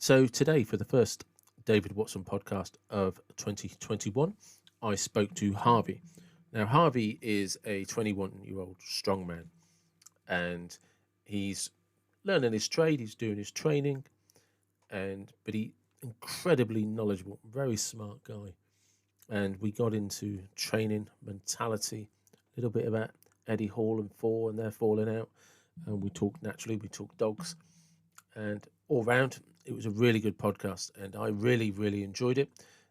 So today, for the first David Watson podcast of 2021, I spoke to Harvey. Now, Harvey is a 21-year-old strongman, and he's learning his trade. He's doing his training, but he incredibly knowledgeable, very smart guy. And we got into training mentality, a little bit about Eddie Hall and Four and their falling out, and we talked dogs, and all round it was a really good podcast, and I really enjoyed it.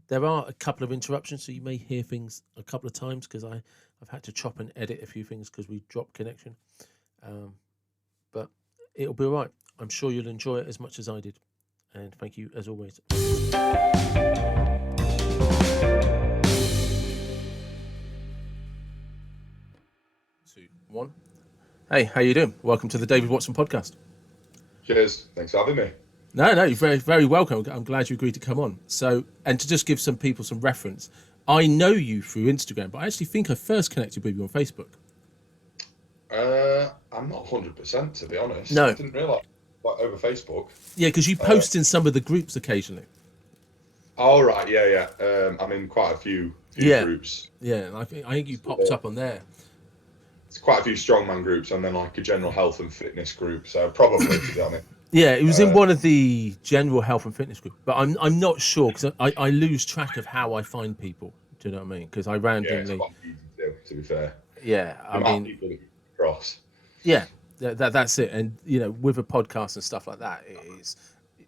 There are a couple of interruptions, so you may hear things a couple of times because I've had to chop and edit a few things because we dropped connection, but it'll be all right. I'm sure you'll enjoy it as much as I did, and thank you as always. 2, 1. Hey, how you doing? Welcome to the David Watson podcast. Cheers. Thanks for having me. No, you're very welcome. I'm glad you agreed to come on. So, and to just give some people some reference, I know you through Instagram, but I actually think I first connected with you on Facebook. I'm not 100% to be honest. No. I didn't realise over Facebook. Yeah, because you post in some of the groups occasionally. Oh right, yeah. I'm in quite a few groups. Yeah, and I think you popped up on there. It's quite a few strongman groups, and then like a general health and fitness group. So probably, to be honest. Yeah, it was in one of the general health and fitness groups, but I'm not sure because I lose track of how I find people. Do you know what I mean? Because I randomly. Yeah, it's quite easy to be fair. Yeah, I mean. People that cross. Yeah, that's it. And you know, with a podcast and stuff like that,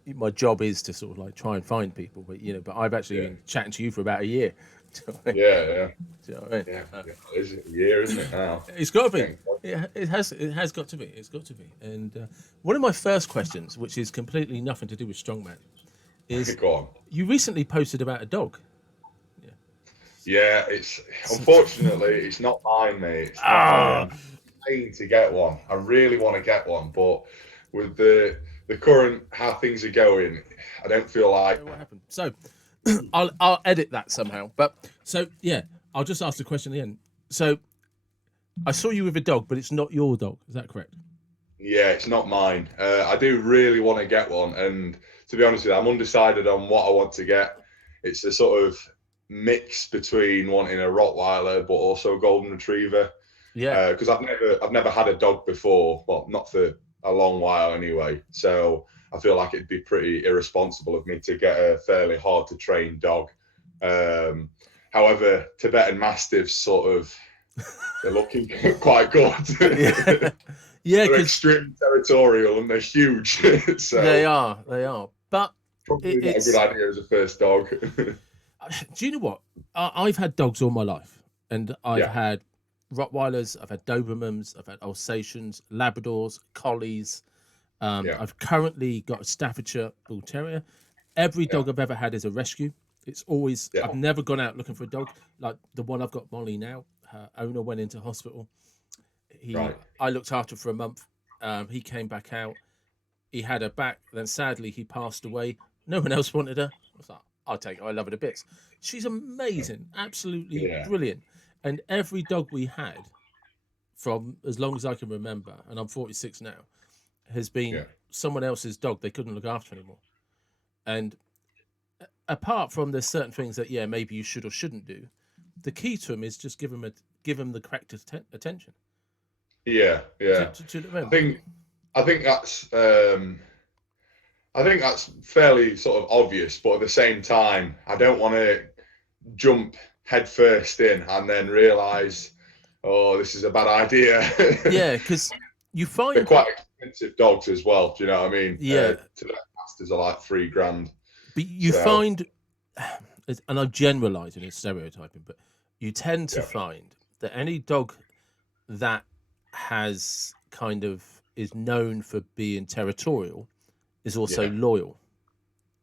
my job is to sort of like try and find people. But but I've actually been chatting to you for about a year. Do you know what I mean? Yeah. It's a year, isn't it now? It's got to be. It has got to be. It's got to be. And one of my first questions, which is completely nothing to do with strongman, is Go on. You recently posted about a dog. Yeah, it's unfortunately it's not mine, mate. It's not mine. I need to get one. I really want to get one, but with the current how things are going, I don't feel like. What happened? So I'll edit that somehow. But so yeah, I'll just ask the question at the end. So I saw you with a dog, but it's not your dog. Is that correct? Yeah, it's not mine. I do really want to get one, and to be honest with you, I'm undecided on what I want to get. It's a sort of mix between wanting a Rottweiler but also a Golden Retriever. Yeah. Because I've never had a dog before. Well, not for a long while anyway. So I feel like it'd be pretty irresponsible of me to get a fairly hard to train dog. However, Tibetan Mastiffs they're looking quite good. Yeah, they're extremely territorial and they're huge. So they are. But probably not a good idea as a first dog. Do you know what? I've had dogs all my life, and I've had Rottweilers, I've had Dobermans, I've had Alsatians, Labradors, Collies. I've currently got a Staffordshire Bull Terrier. Every dog I've ever had is a rescue. It's always I've never gone out looking for a dog. Like the one I've got, Molly now. Her owner went into hospital. I looked after for a month. He came back out. He had her back. Then sadly he passed away. No one else wanted her. I was like, I'll take her. I love her to bits. She's amazing, absolutely brilliant. And every dog we had, from as long as I can remember, and I'm 46 now, has been someone else's dog they couldn't look after anymore. And apart from there's certain things that maybe you should or shouldn't do, the key to them is just give them the correct attention. Yeah. I think that's fairly sort of obvious, but at the same time, I don't want to jump headfirst in and then realise, this is a bad idea. Yeah, because you find they're quite expensive dogs as well. Do you know what I mean? Yeah. Today masters are like $3,000. But you find, and I'm generalising and stereotyping, but you tend to find that any dog that is known for being territorial is also loyal.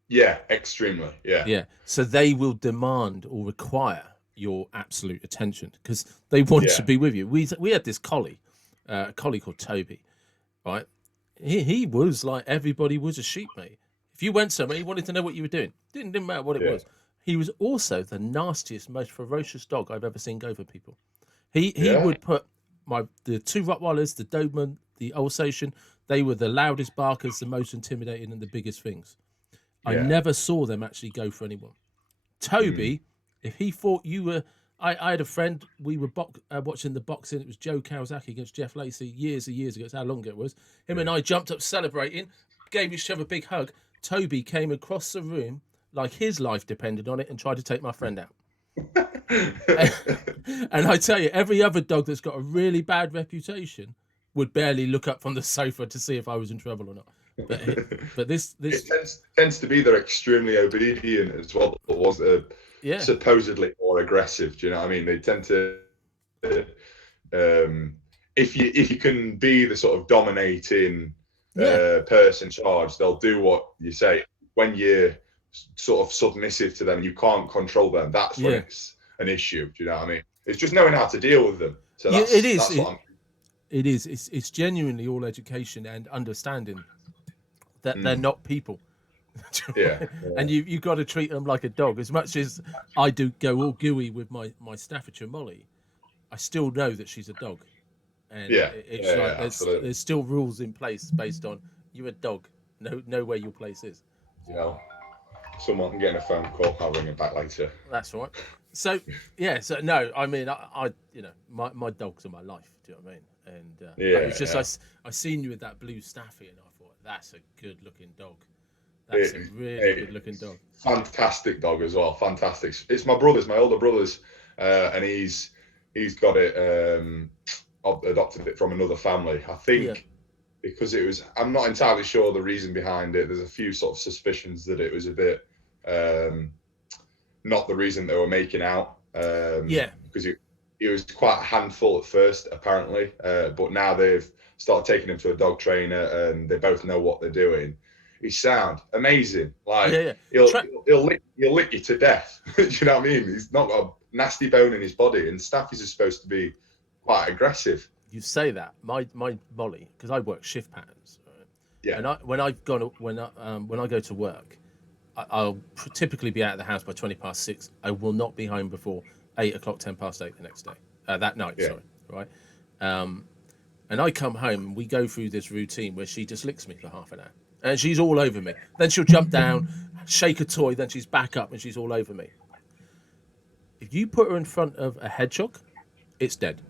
Yeah, extremely. Yeah. So they will demand or require your absolute attention because they want to be with you. We had this collie, a collie called Toby, right? He was like everybody was a sheep, mate. If you went somewhere, he wanted to know what you were doing. Didn't matter what it was. He was also the nastiest, most ferocious dog I've ever seen go for people. He would put the two Rottweilers, the Doberman, the Alsatian. They were the loudest barkers, the most intimidating, and the biggest things. I never saw them actually go for anyone. Toby, if he thought you were, I had a friend. We were watching the boxing. It was Joe Kawasaki against Jeff Lacey years and years ago. That's how long ago it was. Him and I jumped up celebrating, gave each other a big hug. Toby came across the room like his life depended on it and tried to take my friend out. And I tell you, every other dog that's got a really bad reputation would barely look up from the sofa to see if I was in trouble or not. But this it tends to be they're extremely obedient as well. The ones that are supposedly more aggressive. Do you know what I mean? They tend to, if you can be the sort of dominating person in charge, they'll do what you say. When you're sort of submissive to them, you can't control them. That's when it's an issue. Do you know what I mean? It's just knowing how to deal with them. So that's, it's genuinely all education and understanding that they're not people. And you got to treat them like a dog. As much as I do go all gooey with my Staffordshire Molly, I still know that she's a dog. And there's still rules in place based on you're a dog. Know where your place is. Someone can get a phone call. I'll ring it back later. That's right. So no, I mean, I my dogs are my life. Do you know what I mean? And it's just I seen you with that blue Staffy, and I thought that's a good looking dog. That's a really good looking dog. Fantastic dog as well. Fantastic. It's my older brother's, and he's got it adopted it from another family. I think because it was. I'm not entirely sure the reason behind it. There's a few sort of suspicions that it was a bit not the reason they were making out. Because it was quite a handful at first, apparently, but now they've started taking him to a dog trainer, and they both know what they're doing. He's sound amazing. Like he'll lick you to death. Do you know what I mean? He's not got a nasty bone in his body, and Staffies are supposed to be quite aggressive. You say that my Molly, because I work shift patterns. Right? Yeah. And when I go to work, I'll typically be out of the house by 6:20. I will not be home before 8:00, 8:10 the next day. That night, sorry. Right. And I come home and we go through this routine where she just licks me for half an hour. And she's all over me. Then she'll jump down, shake a toy, then she's back up and she's all over me. If you put her in front of a hedgehog, it's dead.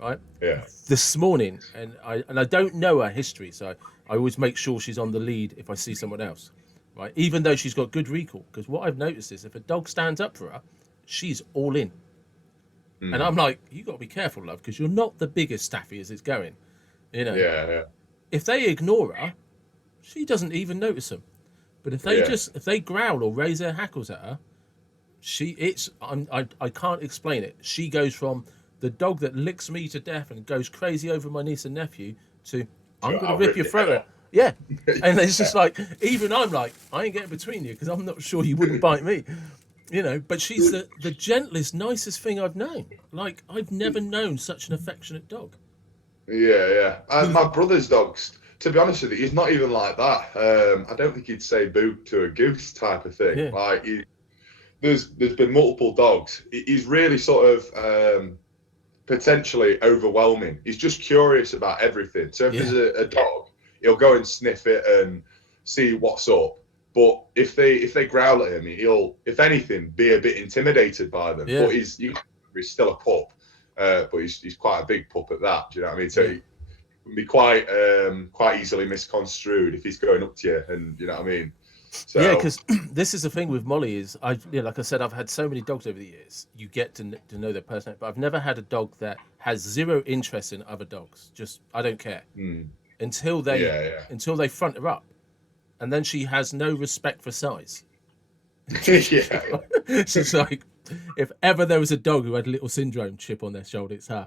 Right? Yeah. This morning, and I don't know her history, so I always make sure she's on the lead if I see someone else. Right? Even though she's got good recall. Because what I've noticed is if a dog stands up for her, she's all in. And I'm like, you got to be careful, love, because you're not the biggest Staffy as it's going. You know. Yeah. If they ignore her, she doesn't even notice them. But if they growl or raise their hackles at her, I can't explain it. She goes from the dog that licks me to death and goes crazy over my niece and nephew to I'm going to rip your throat out. Yeah. And it's just like, even I'm like, I ain't getting between you because I'm not sure you wouldn't bite me. You know, but she's the gentlest, nicest thing I've known. Like, I've never known such an affectionate dog. Yeah. And my brother's dogs, to be honest with you, he's not even like that. I don't think he'd say boo to a goose type of thing. Yeah. Like, there's been multiple dogs. He's really sort of potentially overwhelming. He's just curious about everything. So if there's a dog, he'll go and sniff it and see what's up. But if they growl at him, he'll, if anything, be a bit intimidated by them. Yeah. But he's still a pup, but he's quite a big pup at that. Do you know what I mean? So he can be quite easily misconstrued if he's going up to you, and you know what I mean. So, yeah, because this is the thing with Molly is like I said, I've had so many dogs over the years. You get to know their personality, but I've never had a dog that has zero interest in other dogs. Just I don't care until they front her up. And then she has no respect for size. She's like, if ever there was a dog who had a little syndrome chip on their shoulder, it's her.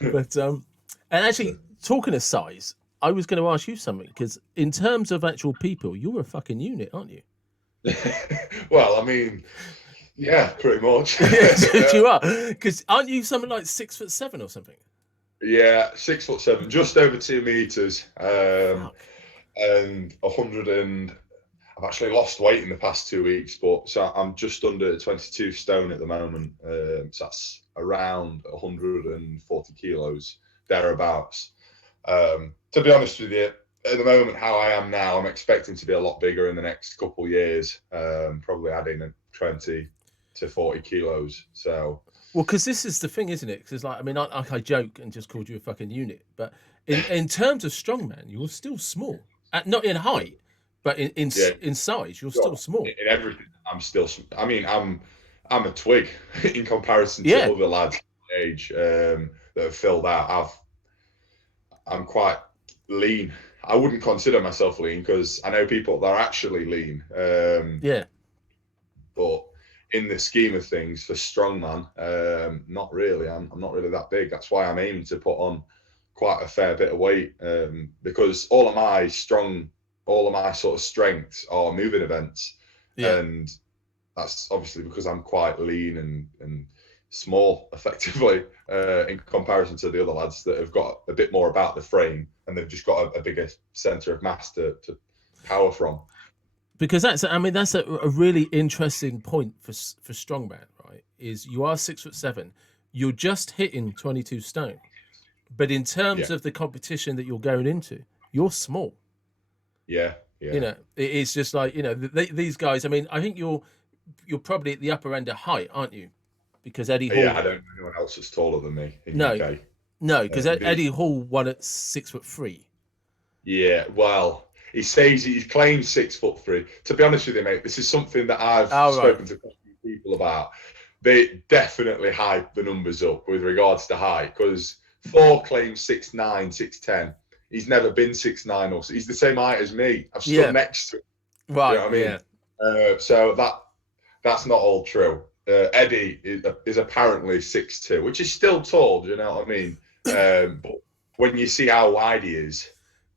But and actually, talking of size, I was going to ask you something because in terms of actual people, you're a fucking unit, aren't you? Well, I mean, yeah, pretty much. You are, because aren't you something like 6'7" or something? Yeah, 6'7", just over 2 meters. And 100 and I've actually lost weight in the past 2 weeks, but so I'm just under 22 stone at the moment. So that's around 140 kilos thereabouts. To be honest with you, at the moment how I am now, I'm expecting to be a lot bigger in the next couple of years. Probably adding 20 to 40 kilos. So. Well, because this is the thing, isn't it? Because like, I mean, I joke and just called you a fucking unit, but in terms of strongman, you're still small. Not in height, but in size, you're still small. In everything, I'm still. I mean, I'm a twig in comparison to other lads my age that have filled out. I'm quite lean. I wouldn't consider myself lean because I know people that are actually lean. But in the scheme of things, for strongman, not really. I'm not really that big. That's why I'm aiming to put on quite a fair bit of weight, because all of my sort of strengths are moving events, and that's obviously because I'm quite lean and small, effectively, in comparison to the other lads that have got a bit more about the frame and they've just got a bigger centre of mass to power from. Because that's a really interesting point for strongman, right? Is you are 6'7", you're just hitting 22 stone, but in terms of the competition that you're going into, you're small. Yeah. You know, it's just like, you know, these guys. I mean, I think you're probably at the upper end of height, aren't you? Because Eddie Hall. Yeah, I don't know anyone else that's taller than me in UK. No, because Eddie Hall won at 6'3". Yeah, well, he claims 6'3". To be honest with you, mate, this is something that I've spoken to people about. They definitely hype the numbers up with regards to height, because Thor claims 6'9", 6'10". He's never been 6'9", or he's the same height as me. I've stood next to him. Right. You know what I mean? So that's not all true. Eddie is apparently 6'2", which is still tall. Do you know what I mean? But when you see how wide he is,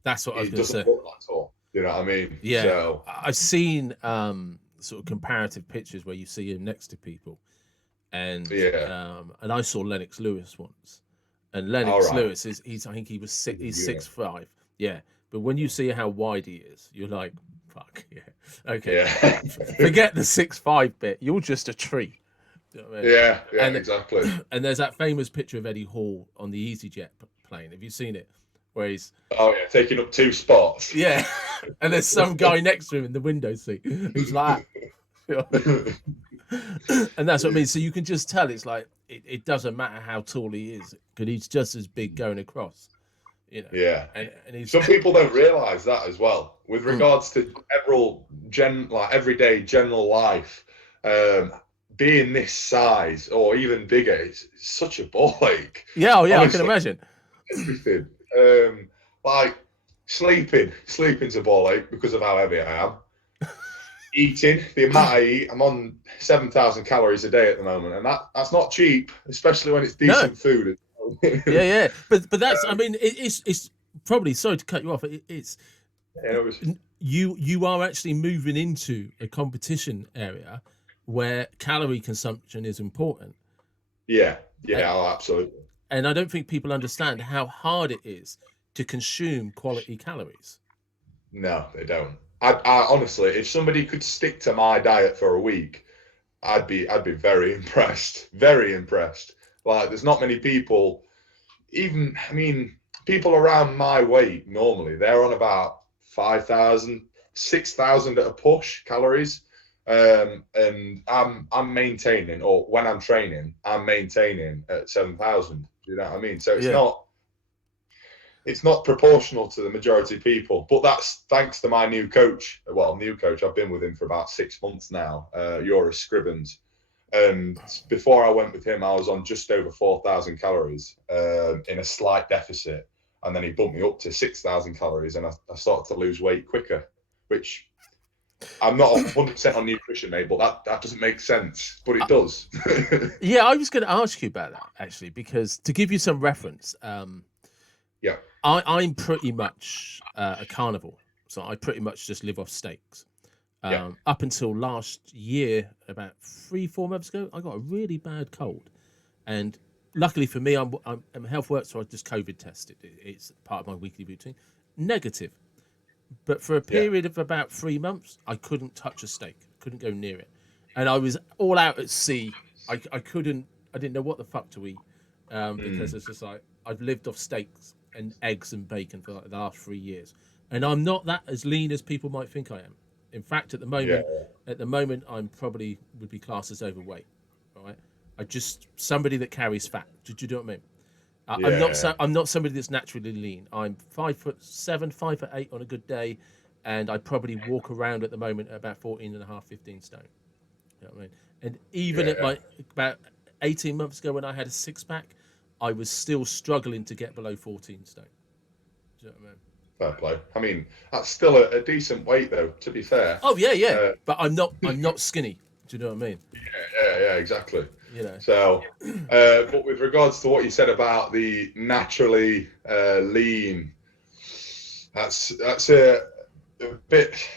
that's what I was going to say. He doesn't look that tall. You know what I mean? Yeah. So, I've seen sort of comparative pictures where you see him next to people, and I saw Lennox Lewis once, and Lennox Lewis I think he was he's 6'5". Yeah, but when you see how wide he is, you're like, fuck yeah, okay. Yeah. Forget the 6'5" bit. You're just a tree. You know what I mean? Yeah, exactly. And there's that famous picture of Eddie Hall on the EasyJet plane. Have you seen it? Where he's taking up 2 spots. Yeah, and there's some guy next to him in the window seat who's like, you know? And that's what I mean. So you can just tell it's like it doesn't matter how tall he is, because he's just as big going across. You know. Yeah. And some people don't realise that as well. With regards to everyday general life, being this size or even bigger is such a ball ache. Yeah, honestly, I can imagine. Everything. Like sleeping's a ball ache because of how heavy I am. Eating, the amount I eat, I'm on 7,000 calories a day at the moment, and that's not cheap, especially when it's decent food. yeah, but that's I mean it's probably, sorry to cut you off. You are actually moving into a competition area where calorie consumption is important. Yeah, absolutely. And I don't think people understand how hard it is to consume quality calories. No, they don't. I honestly, if somebody could stick to my diet for a week, I'd be very impressed. Very impressed. Like, there's not many people, people around my weight normally, they're on about 5,000, 6,000 at a push calories. And I'm maintaining, or when I'm training, I'm maintaining at 7,000. Do you know what I mean? So it's not proportional to the majority of people, but that's thanks to my new coach. Well, I've been with him for about 6 months now, Joris Scribbins. And before I went with him, I was on just over 4,000 calories in a slight deficit. And then he bumped me up to 6,000 calories, and I started to lose weight quicker, which I'm not 100% on nutrition, mate, but that doesn't make sense, but it does. Yeah, I was going to ask you about that, actually, because to give you some reference, I'm pretty much a carnivore, so I pretty much just live off steaks. Up until last year, about 3-4 months ago, I got a really bad cold, and luckily for me, I'm health work, so I just COVID tested. It's part of my weekly routine. Negative, but for a period of about 3 months, I couldn't touch a steak, couldn't go near it, and I was all out at sea. I didn't know what the fuck to eat, because it's just like I've lived off steaks and eggs and bacon for like the last 3 years. and I'm not that as lean as people might think I am. In fact, at the moment, I'm probably would be classed as overweight. Right, I just somebody that carries fat. Do you know what I mean? I'm not somebody that's naturally lean. I'm 5'7", 5'8" on a good day, and I probably walk around at the moment at about 14 and a half, 15 stone. You know what I mean? And even at about 18 months ago when I had a six pack, I was still struggling to get below 14 stone. Do you know what I mean? Fair play. I mean, that's still a decent weight, though. To be fair. Oh yeah. But I'm not skinny. Do you know what I mean? Yeah, exactly. You know. So, but with regards to what you said about the naturally lean, that's a bit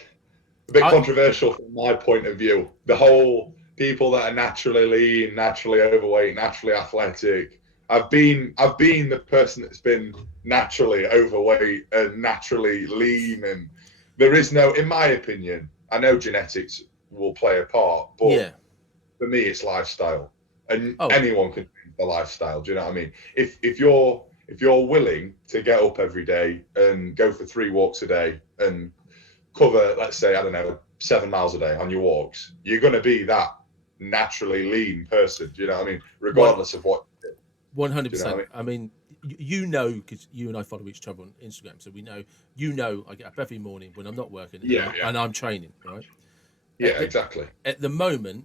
controversial from my point of view. The whole people that are naturally lean, naturally overweight, naturally athletic. I've been the person that's been naturally overweight and naturally lean, and there is no, in my opinion, I know genetics will play a part, but for me it's lifestyle, and anyone can change the lifestyle. Do you know what I mean? If you're willing to get up every day and go for 3 walks a day and cover, let's say, I don't know, 7 miles a day on your walks, you're going to be that naturally lean person. Do you know what I mean? Regardless of what. 100%. I mean, you know, because you and I follow each other on Instagram, so we know. I get up every morning when I'm not working, and I'm training, right? Yeah, exactly. At the moment,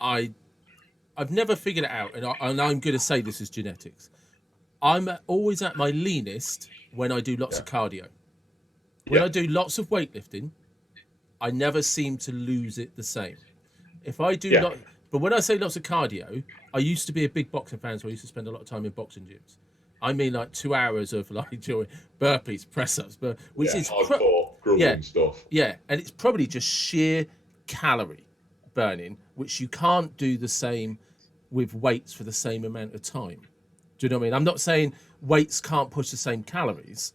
I've never figured it out, and I'm going to say this is genetics. I'm always at my leanest when I do lots of cardio. When I do lots of weightlifting, I never seem to lose it the same. If I do but when I say lots of cardio, I used to be a big boxing fan, so I used to spend a lot of time in boxing gyms. I mean, like 2 hours of like doing burpees, press-ups, which is hardcore grueling stuff. Yeah, and it's probably just sheer calorie burning, which you can't do the same with weights for the same amount of time. Do you know what I mean? I'm not saying weights can't push the same calories.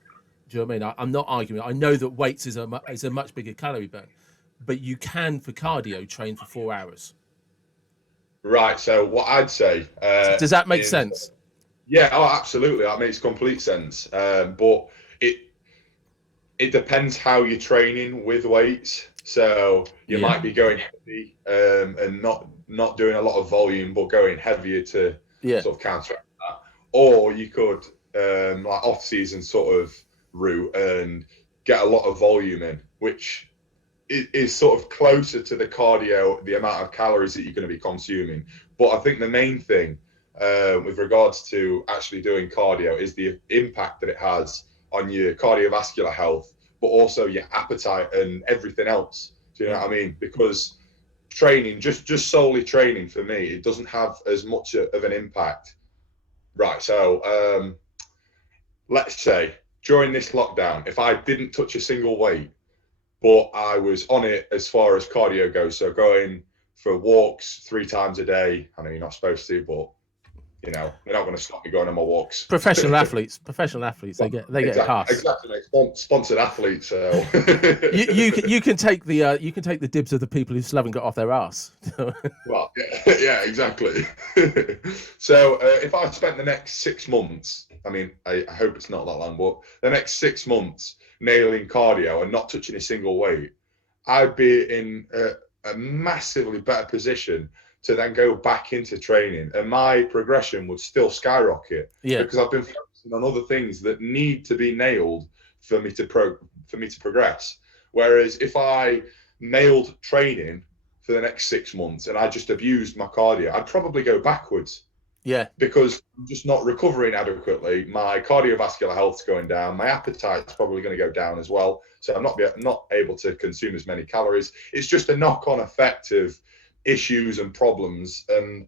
Do you know what I mean? I'm not arguing. I know that weights is a much bigger calorie burn, but you can, for cardio, train for 4 hours. Right. So what I'd say does that make sense? Yeah. Oh, absolutely. That makes complete sense. But it depends how you're training with weights. So you might be going heavy and not doing a lot of volume, but going heavier to sort of counteract that. Or you could like off-season sort of route and get a lot of volume in, which is sort of closer to the cardio, the amount of calories that you're going to be consuming. But I think the main thing with regards to actually doing cardio is the impact that it has on your cardiovascular health, but also your appetite and everything else. Do you know what I mean? Because training, just solely training, for me, it doesn't have as much of an impact. Right. So let's say during this lockdown, if I didn't touch a single weight, but I was on it as far as cardio goes, so going for walks 3 times a day. I know you're not supposed to, but you know, they're not going to stop me going on my walks. Professional athletes, they get a pass. Exactly, like sponsored athletes. So you can take the dibs of the people who still haven't got off their ass. Well, yeah, exactly. So if I spent the next 6 months, I mean, I hope it's not that long, but the next 6 months nailing cardio and not touching a single weight, I'd be in a massively better position to then go back into training, and my progression would still skyrocket because I've been focusing on other things that need to be nailed for me to progress. Whereas if I nailed training for the next 6 months and I just abused my cardio, I'd probably go backwards. Yeah, because I'm just not recovering adequately. My cardiovascular health's going down. My appetite's probably going to go down as well. So I'm not able to consume as many calories. It's just a knock-on effect of issues and problems, and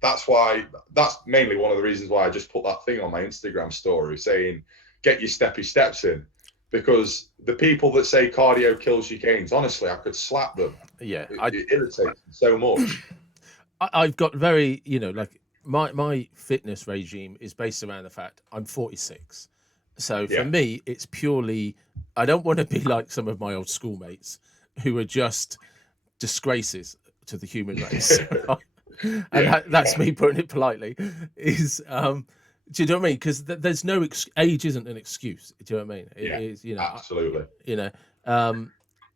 that's mainly one of the reasons why I just put that thing on my Instagram story saying get your steppy steps in, because the people that say cardio kills your gains, honestly, I could slap them. Yeah, it irritates me so much. I've got very, like my fitness regime is based around the fact I'm 46. So for me, it's purely, I don't want to be like some of my old schoolmates who are just disgraces to the human race. And that's me putting it politely, is Do you know what I mean? Because there's no age isn't an excuse. Do you know what I mean? It is, absolutely.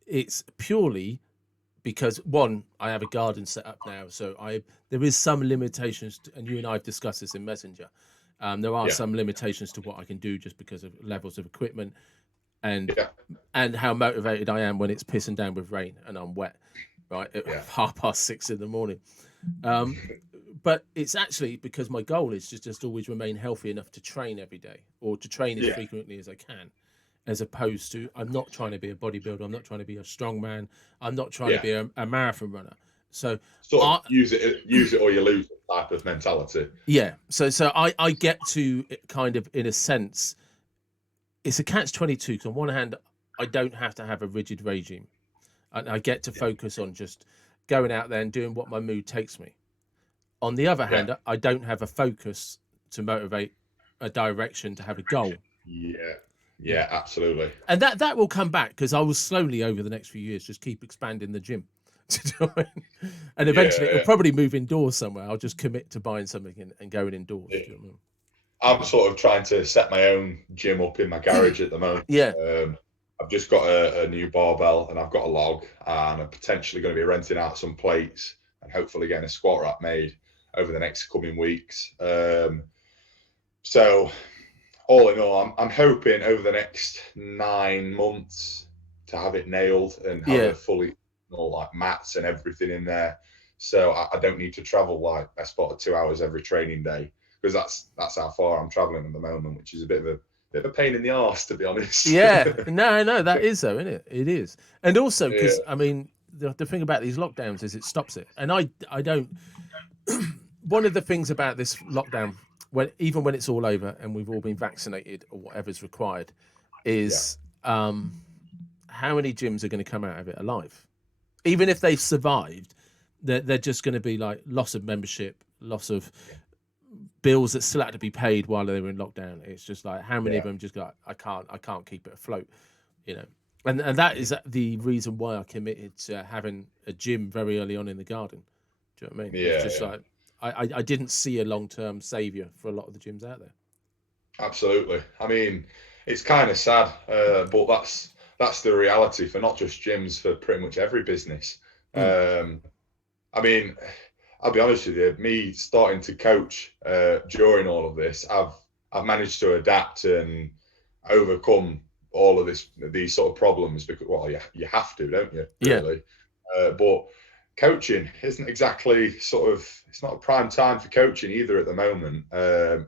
It's purely because one, I have a garden set up now, so there is some limitations, and you and I have discussed this in Messenger. There are some limitations to what I can do just because of levels of equipment and how motivated I am when it's pissing down with rain and I'm wet, right? At 6:30 in the morning. But it's actually because my goal is just always remain healthy enough to train every day, or to train as frequently as I can, as opposed to I'm not trying to be a bodybuilder, I'm not trying to be a strongman, I'm not trying to be a marathon runner. So use it or you lose it type of mentality. Yeah. So I get to kind of, in a sense, it's a catch-22, because on one hand, I don't have to have a rigid regime. I get to focus on just going out there and doing what my mood takes me. On the other hand, I don't have a focus to motivate, a direction, to have a goal. Yeah, absolutely. And that will come back, because I will slowly, over the next few years, just keep expanding the gym. And eventually it'll probably move indoors somewhere. I'll just commit to buying something and going indoors. Do you know what I mean? I'm sort of trying to set my own gym up in my garage at the moment. I've just got a new barbell, and I've got a log, and I'm potentially going to be renting out some plates and hopefully getting a squat rack made over the next coming weeks. So all in all, I'm hoping over the next 9 months to have it nailed and have it fully, like mats and everything in there. So I don't need to travel like best part of 2 hours every training day, because that's how far I'm traveling at the moment, which is a bit of a pain in the arse, to be honest. No, that is though, isn't it? It is. And also because I mean, the thing about these lockdowns is it stops it. And I don't one of the things about this lockdown, even when it's all over and we've all been vaccinated or whatever's required, is how many gyms are going to come out of it alive? Even if they've survived, they're just going to be like loss of membership, loss of bills that still had to be paid while they were in lockdown. It's just like, how many of them just go, I can't keep it afloat, and that is the reason why I committed to having a gym very early on in the garden. Do you know what I mean? It's just like I didn't see a long-term savior for a lot of the gyms out there. Absolutely. I mean, it's kind of sad, but that's the reality for not just gyms, for pretty much every business. I mean, I'll be honest with you, me starting to coach during all of this, I've managed to adapt and overcome all of these sort of problems, because, well, you have to, don't you? Really? But coaching isn't exactly it's not a prime time for coaching either at the moment,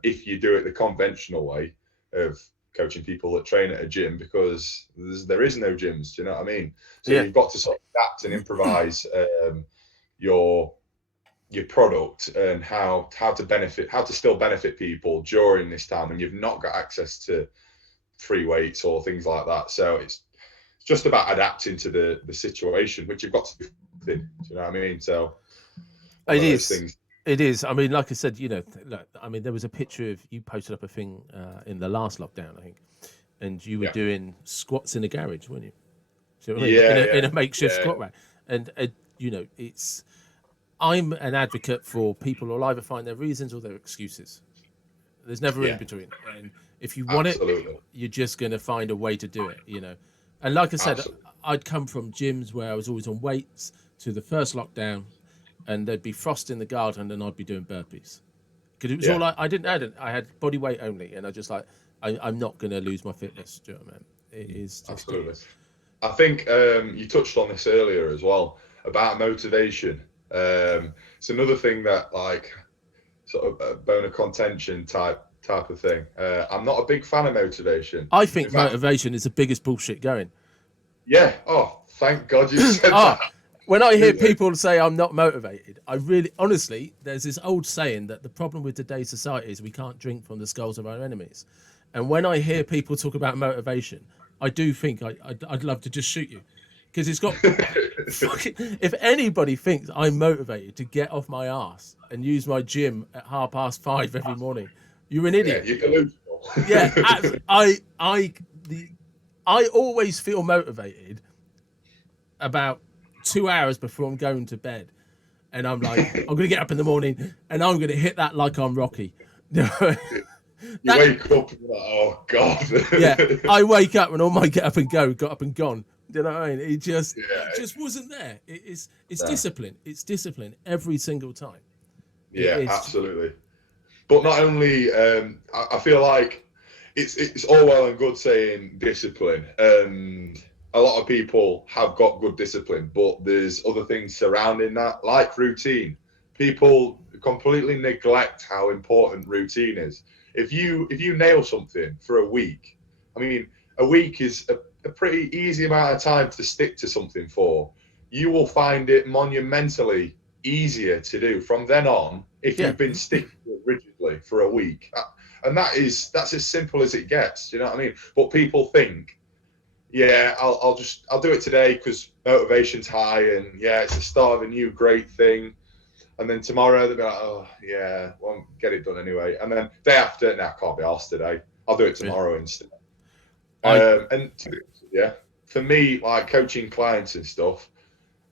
if you do it the conventional way of coaching people that train at a gym, because there is no gyms. Do you know what I mean? So you've got to sort of adapt and improvise your product, and how to still benefit people during this time when you've not got access to free weights or things like that. So it's just about adapting to the situation, which you've got to do. Do you know what I mean? So it is. I mean, like I said, look, I mean, there was a picture of you posted up a thing in the last lockdown, I think, and you were doing squats in a garage, weren't you? So, in a makeshift squat rack. And I'm an advocate for people who'll either find their reasons or their excuses. There's never in between. And if you want it, you're just going to find a way to do it, And like I said, I'd come from gyms where I was always on weights to the first lockdown, and there'd be frost in the garden, and I'd be doing burpees. Because it was all I had body weight only, and I just like, I'm not going to lose my fitness. Do you know what I mean? It is just absolutely. I think you touched on this earlier as well about motivation. It's another thing that, like, sort of a bone of contention type of thing. I'm not a big fan of motivation. I think motivation is the biggest bullshit going. Yeah. Oh, thank God you said that. When I hear people say I'm not motivated, I really, honestly, there's this old saying that the problem with today's society is we can't drink from the skulls of our enemies. And when I hear people talk about motivation, I do think I'd love to just shoot you. Because it's got, if anybody thinks I'm motivated to get off my ass and use my gym at 5:30 every morning, you're an idiot. Yeah, you're delusional. I always feel motivated about 2 hours before I'm going to bed, and I'm like, I'm going to get up in the morning and I'm going to hit that like I'm Rocky. You wake up and you're like, oh God. Yeah, I wake up and all my get up and go got up and gone. Do you know what I mean? It just wasn't there. It's discipline. It's discipline every single time. Yeah, absolutely. But not only, I feel like it's all well and good saying discipline, and a lot of people have got good discipline, but there's other things surrounding that, like routine. People completely neglect how important routine is. If you nail something for a week, I mean, a week is a pretty easy amount of time to stick to something for. You will find it monumentally easier to do from then on if you've been sticking to it rigidly for a week. And that's as simple as it gets. You know what I mean? But people think, yeah, I'll do it today because motivation's high, and it's the start of a new great thing. And then tomorrow they'll be like, oh yeah, well, get it done anyway. And then day after, I can't be asked today. I'll do it tomorrow instead. And for me, like coaching clients and stuff,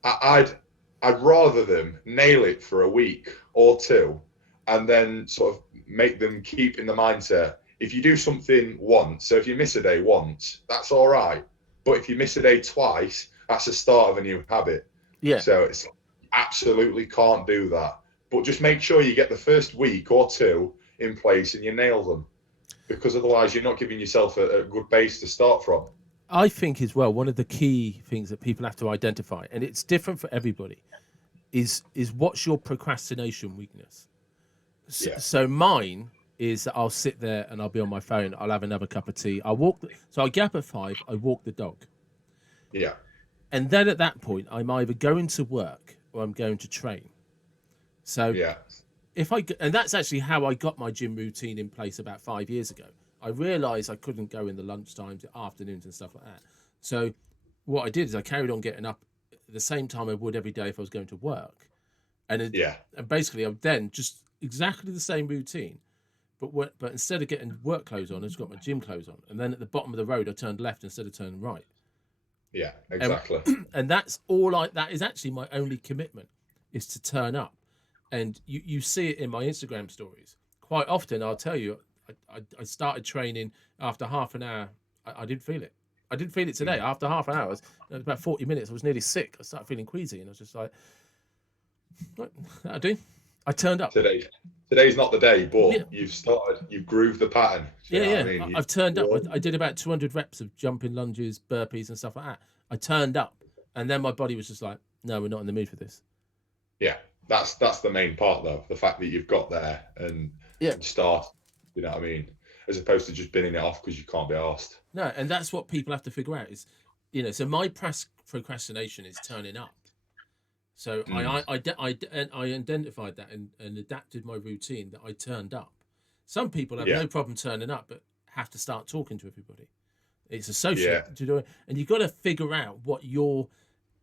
I'd rather them nail it for a week or two, and then sort of make them keep in the mindset. If you do something once, so if you miss a day once, that's all right. But if you miss a day twice, that's the start of a new habit. Yeah. So it's absolutely can't do that. But just make sure you get the first week or two in place and you nail them, because otherwise you're not giving yourself a good base to start from. I think as well, one of the key things that people have to identify, and it's different for everybody, is what's your procrastination weakness. So mine is that I'll sit there and I'll be on my phone. I'll have another cup of tea. So I get up at 5. I walk the dog. Yeah. And then at that point, I'm either going to work or I'm going to train. So and that's actually how I got my gym routine in place about 5 years ago. I realized I couldn't go in the lunchtimes, the afternoons and stuff like that. So what I did is I carried on getting up at the same time I would every day if I was going to work. And basically I would then just exactly the same routine, but instead of getting work clothes on, I just got my gym clothes on. And then at the bottom of the road, I turned left instead of turning right. Yeah, exactly. And that's that is actually my only commitment, is to turn up. And you see it in my Instagram stories. Quite often, I'll tell you, I started training after half an hour. I didn't feel it. I didn't feel it today. After half an hour, about 40 minutes, I was nearly sick. I started feeling queasy, and I was just like, that'll do. I turned up. Today's not the day, but you've grooved the pattern. I mean? I've turned up. I did about 200 reps of jumping lunges, burpees, and stuff like that. I turned up, and then my body was just like, no, we're not in the mood for this. Yeah, that's the main part, though. The fact that you've got there and start, you know what I mean? As opposed to just binning it off because you can't be asked. No, and that's what people have to figure out is, so my procrastination is turning up. So I identified that and adapted my routine that I turned up. Some people have no problem turning up, but have to start talking to everybody. It's a social, and you've got to figure out what your,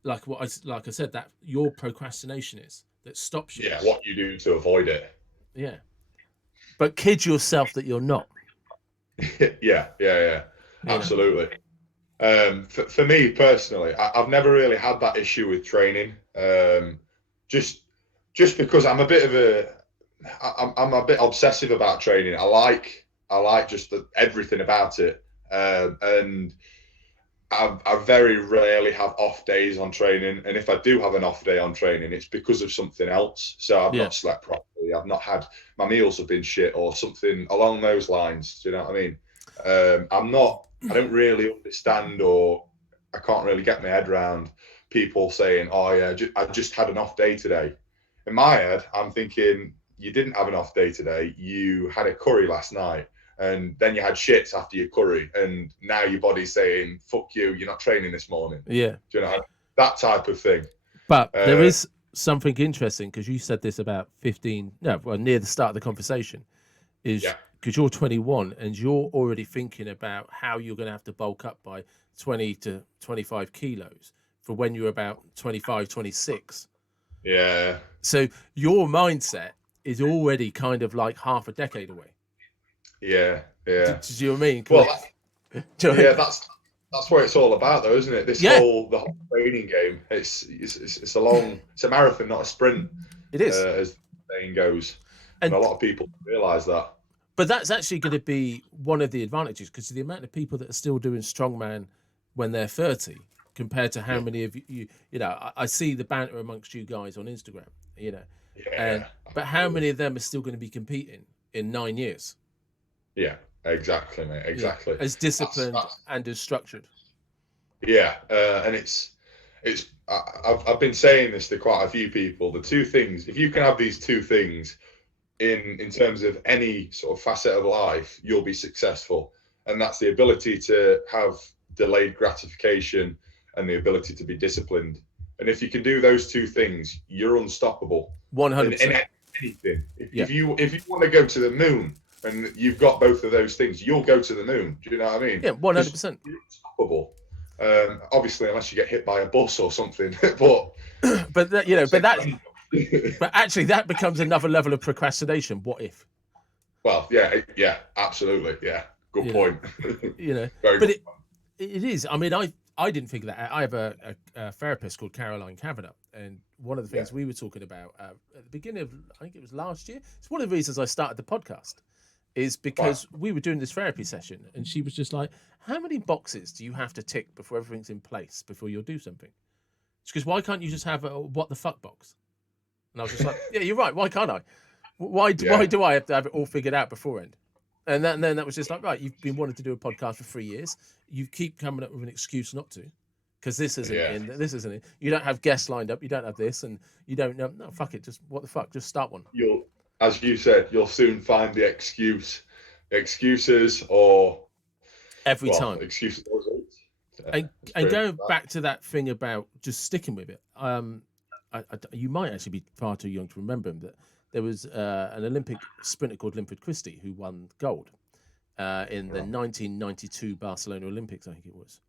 like I said, that your procrastination is that stops you. Yeah, what you do to avoid it. Yeah, but kid yourself that you're not. Yeah, absolutely. For me personally, I've never really had that issue with training. Just because I'm a bit obsessive about training. I like just everything about it. And I very rarely have off days on training. And if I do have an off day on training, it's because of something else. So I've not slept properly. I've not had, my meals have been shit or something along those lines. Do you know what I mean? I don't really understand, or I can't really get my head around people saying, oh yeah, I just had an off day today. In my head, I'm thinking, you didn't have an off day today. You had a curry last night, and then you had shits after your curry, and now your body's saying, fuck you, you're not training this morning. Yeah. Do you know, that type of thing. But there is something interesting, because you said this about near the start of the conversation, is because you're 21 and you're already thinking about how you're going to have to bulk up by 20 to 25 kilos for when you're about 25, 26. Yeah. So your mindset is already kind of like half a decade away. Yeah. Do you know what I mean? Well, that's what it's all about, though, isn't it? The whole training game. It's a marathon, not a sprint. It is, as the saying goes, and a lot of people realise that. But that's actually going to be one of the advantages, because the amount of people that are still doing strongman when they're 30 compared to how many of you know, I see the banter amongst you guys on Instagram, you know, but how many of them are still going to be competing in 9 years? Yeah, exactly, mate. Exactly. As disciplined and as structured. Yeah, and I've been saying this to quite a few people. The two things, if you can have these two things in terms of any sort of facet of life, you'll be successful. And that's the ability to have delayed gratification and the ability to be disciplined. And if you can do those two things, you're unstoppable. 100%. In anything. If you want to go to the moon and you've got both of those things, you'll go to the moon. Do you know what I mean? Yeah, 100%. You're unstoppable. Obviously, unless you get hit by a bus or something. but actually, that becomes another level of procrastination. What if? Well, yeah, absolutely, yeah. Good point. But it is. I mean, I didn't figure that out. I have a therapist called Caroline Kavanagh, and one of the things we were talking about at the beginning of, I think it was last year. It's one of the reasons I started the podcast, is because we were doing this therapy session, and she was just like, "How many boxes do you have to tick before everything's in place before you'll do something?" Because why can't you just have a what the fuck box? And I was just like, "Yeah, you're right. Why can't I? Why do I have to have it all figured out beforehand?" And then that was just like, right, you've been wanting to do a podcast for 3 years. You keep coming up with an excuse not to, because this isn't in, this isn't it. You don't have guests lined up. You don't have this, and you don't know. No, fuck it. Just what the fuck? Just start one. As you said, you'll soon find the excuses or every time. Excuses. And going back to that thing about just sticking with it, you might actually be far too young to remember him, that there was an Olympic sprinter called Linford Christie who won gold in the 1992 Barcelona Olympics, I think it was.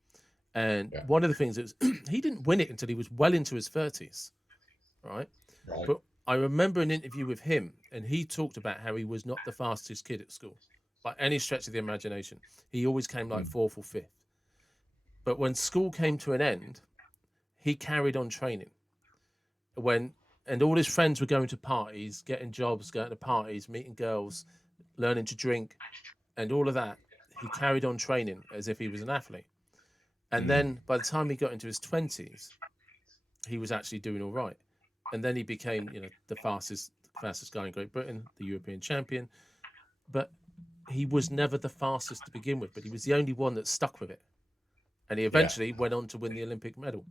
And one of the things is he didn't win it until he was well into his 30s, right? But I remember an interview with him, and he talked about how he was not the fastest kid at school by any stretch of the imagination. He always came like fourth or fifth. But when school came to an end, he carried on training. And all his friends were going to parties, getting jobs, going to parties, meeting girls, learning to drink, and all of that. He carried on training as if he was an athlete. And then by the time he got into his 20s, he was actually doing all right. And then he became, the fastest guy in Great Britain, the European champion. But he was never the fastest to begin with, but he was the only one that stuck with it. And he eventually went on to win the Olympic medal.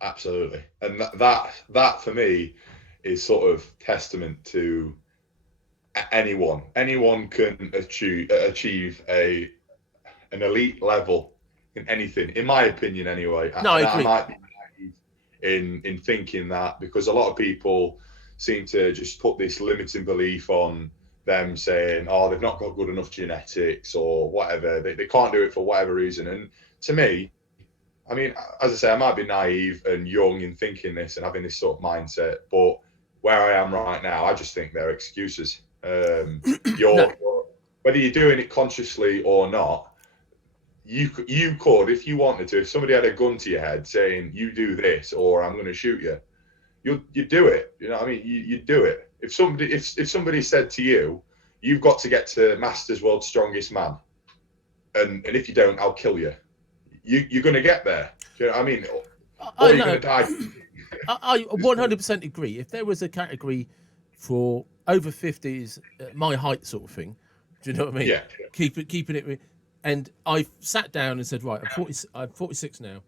Absolutely. And that for me is sort of testament to anyone. Anyone can achieve an elite level in anything, in my opinion anyway. No, I agree. I might be naive in thinking that, because a lot of people seem to just put this limiting belief on them, saying, oh, they've not got good enough genetics or whatever. They can't do it for whatever reason. And to me, I mean, as I say, I might be naive and young in thinking this and having this sort of mindset, but where I am right now, I just think they're excuses. Whether you're doing it consciously or not, you could, if you wanted to, if somebody had a gun to your head saying, you do this or I'm going to shoot you, you do it. You know what I mean? You do it. If somebody said to you, you've got to get to Masters World's Strongest Man, and if you don't, I'll kill you. You're going to get there. Do you know what I mean? Or you're going to die. I 100% agree. If there was a category for over 50s, my height sort of thing, do you know what I mean? Yeah. Keeping it. And I sat down and said, right, I'm 46 now.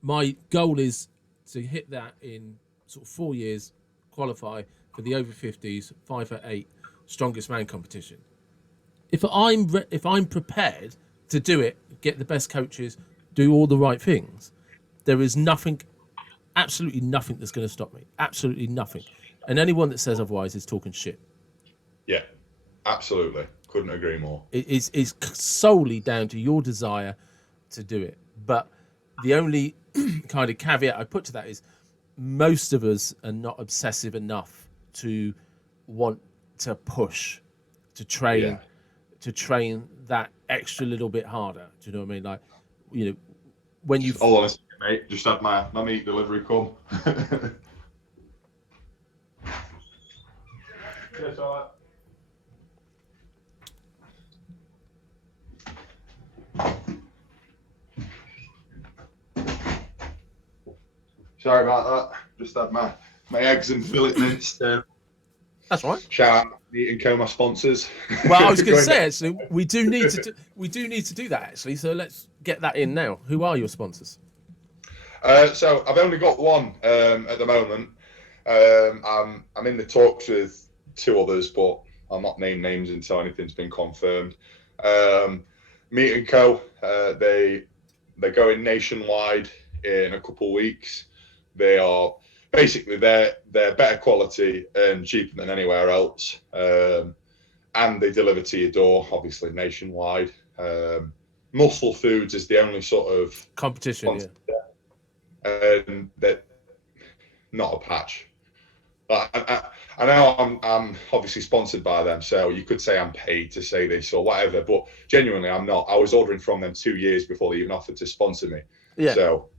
My goal is to hit that in sort of 4 years, qualify for the over 50s 5'8" strongest man competition. If I'm prepared to do it, get the best coaches, do all the right things, there is nothing, absolutely nothing that's going to stop me. Absolutely nothing. And anyone that says otherwise is talking shit. Yeah, absolutely. Couldn't agree more. It is solely down to your desire to do it. But the only kind of caveat I put to that is most of us are not obsessive enough to want to push, to train that extra little bit harder. Do you know what I mean? Like, when you... Hold on a second, mate. Just had my meat delivery come. Yes, all right. Sorry about that. Just had my eggs and fillet minced. That's right. Shout out Meat & Co, my sponsors. Well, I was going to say, actually, we do need to do that, actually. So let's get that in now. Who are your sponsors? So I've only got one at the moment. I'm in the talks with 2 others, but I'll not name names until anything's been confirmed. Meat & Co, they're going nationwide in a couple of weeks. They are basically they're better quality and cheaper than anywhere else, and they deliver to your door, obviously nationwide. Muscle Foods is the only sort of competition, and that not a patch. I know I'm obviously sponsored by them, so you could say I'm paid to say this or whatever, but genuinely I'm not. I was ordering from them 2 years before they even offered to sponsor me. Yeah. So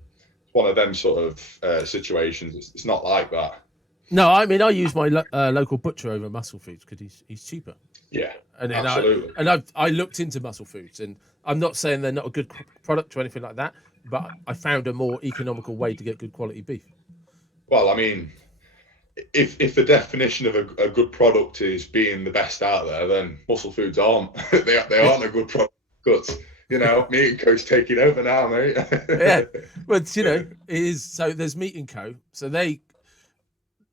it's one of them sort of situations. It's not like that. No, I mean I use my local butcher over Muscle Foods because he's cheaper. Yeah, and absolutely. I looked into Muscle Foods, and I'm not saying they're not a good product or anything like that, but I found a more economical way to get good quality beef. Well, I mean, if the definition of a good product is being the best out there, then Muscle Foods aren't. they aren't a good product. Good. You know, Meat & Co's taking over now, mate. Yeah, but it is. So there's Meat & Co. So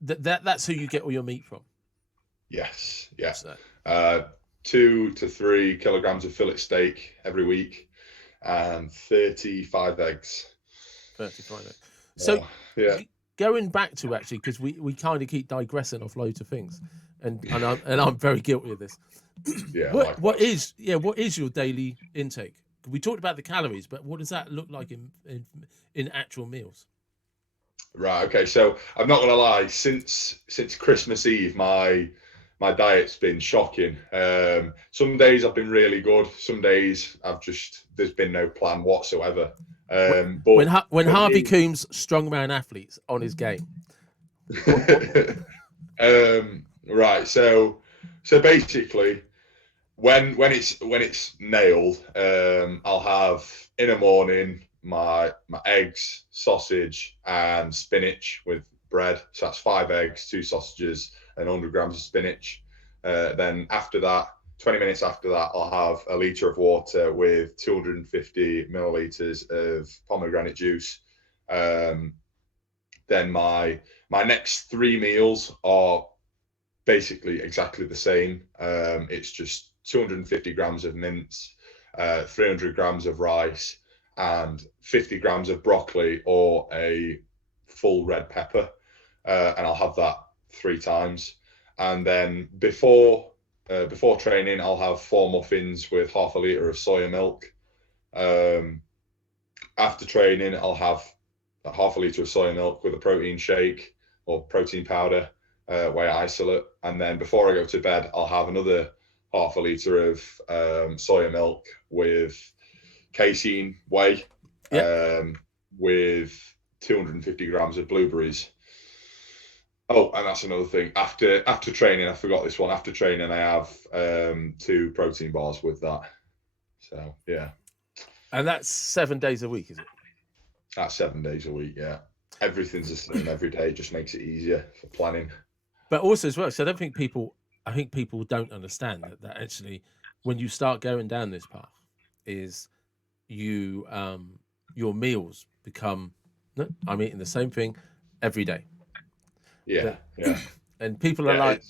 that's who you get all your meat from. Yes, yeah. So. 2 to 3 kilograms of fillet steak every week, and 35 eggs. 35 eggs. So yeah. Going back to actually, because we kind of keep digressing off loads of things, and I'm very guilty of this. Yeah. What is your daily intake? We talked about the calories, but what does that look like in actual meals? Right. Okay. So I'm not gonna lie. Since Christmas Eve, my diet's been shocking. Some days I've been really good. Some days there's been no plan whatsoever. But when Harvey Gombos strongman athletes on his game. Right. So basically, when it's nailed, I'll have in the morning my eggs, sausage, and spinach with bread. So that's 5 eggs, 2 sausages, and 100 grams of spinach. Then after that, 20 minutes after that, I'll have a litre of water with 250 millilitres of pomegranate juice. Then my next 3 meals are basically exactly the same. It's just 250 grams of mince, 300 grams of rice, and 50 grams of broccoli or a full red pepper. And I'll have that 3 times. And then before training, I'll have 4 muffins with half a litre of soya milk. After training, I'll have half a litre of soya milk with a protein shake or protein powder, whey isolate. And then before I go to bed, I'll have another half a litre of soya milk with casein whey, with 250 grams of blueberries. Oh, and that's another thing. After training, I forgot this one. After training, I have 2 protein bars with that. So yeah. And that's 7 days a week, is it? That's 7 days a week. Yeah. Everything's the same every day. It just makes it easier for planning. But also as well, so I think people don't understand that actually, when you start going down this path, is you your meals become. No, I'm eating the same thing every day. Yeah. And people are like,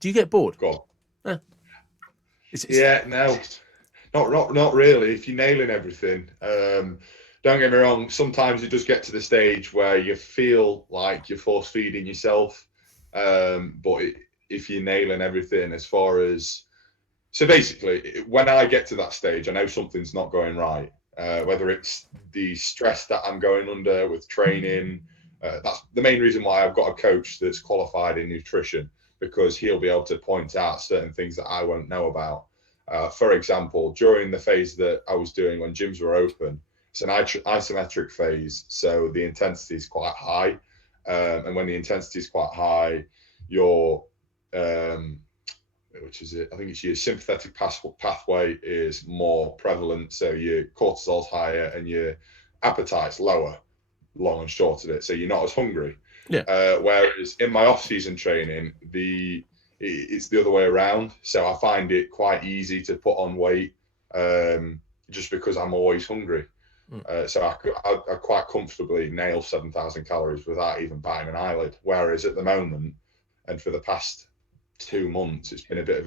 do you get bored? Go on. Yeah. No, not really. If you're nailing everything, don't get me wrong. Sometimes you just get to the stage where you feel like you're force feeding yourself. But if you're nailing everything, so basically, when I get to that stage, I know something's not going right. Whether it's the stress that I'm going under with training. That's the main reason why I've got a coach that's qualified in nutrition, because he'll be able to point out certain things that I won't know about. For example, during the phase that I was doing when gyms were open, it's an isometric phase, so the intensity is quite high. And when the intensity is quite high, your which is it? I think it's your sympathetic pathway is more prevalent, so your cortisol's higher and your appetite's lower. long and short of it. So you're not as hungry. Yeah. Whereas in my off-season training, it's the other way around. So I find it quite easy to put on weight just because I'm always hungry. So I quite comfortably nail 7,000 calories without even batting an eyelid. Whereas at the moment, and for the past 2 months, it's been a bit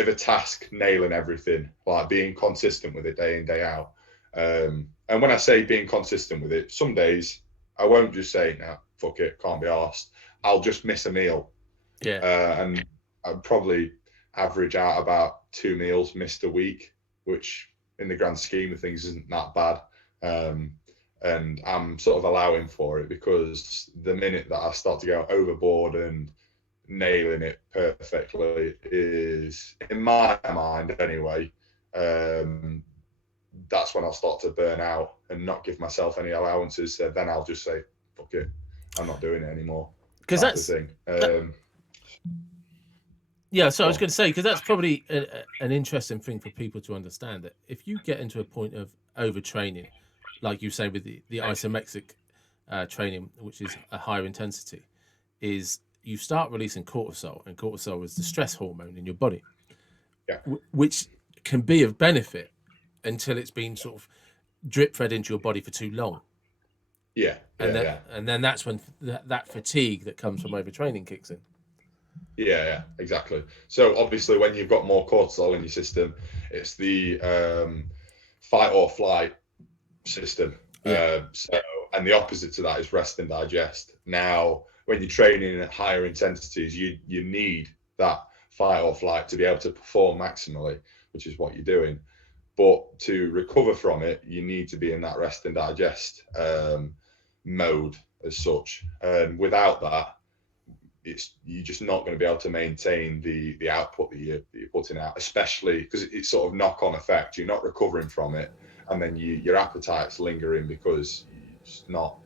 of a task nailing everything, like being consistent with it day in, day out. And when I say being consistent with it, some days I won't just say, no, fuck it, can't be arsed. I'll just miss a meal. Yeah. And I'd probably average out about 2 meals missed a week, which in the grand scheme of things isn't that bad. And I'm sort of allowing for it, because the minute that I start to go overboard and nailing it perfectly is, in my mind anyway, that's when I'll start to burn out and not give myself any allowances. So then I'll just say, fuck it, I'm not doing it anymore. Because that's the thing. Yeah, so I was going to say, because that's probably an interesting thing for people to understand, that if you get into a point of overtraining, like you say with the isometric training, which is a higher intensity, is you start releasing cortisol, and cortisol is the stress hormone in your body, which can be of benefit until it's been sort of drip fed into your body for too long. And then that's when that fatigue that comes from overtraining kicks in. Yeah, exactly. So obviously, when you've got more cortisol in your system, it's the fight or flight system. And the opposite to that is rest and digest. Now, when you're training at higher intensities, you need that fight or flight to be able to perform maximally, which is what you're doing. But to recover from it, you need to be in that rest and digest mode as such. And without that, you're just not going to be able to maintain the output that you're putting out, especially because it's sort of knock-on effect. You're not recovering from it, and then your appetite's lingering because it's not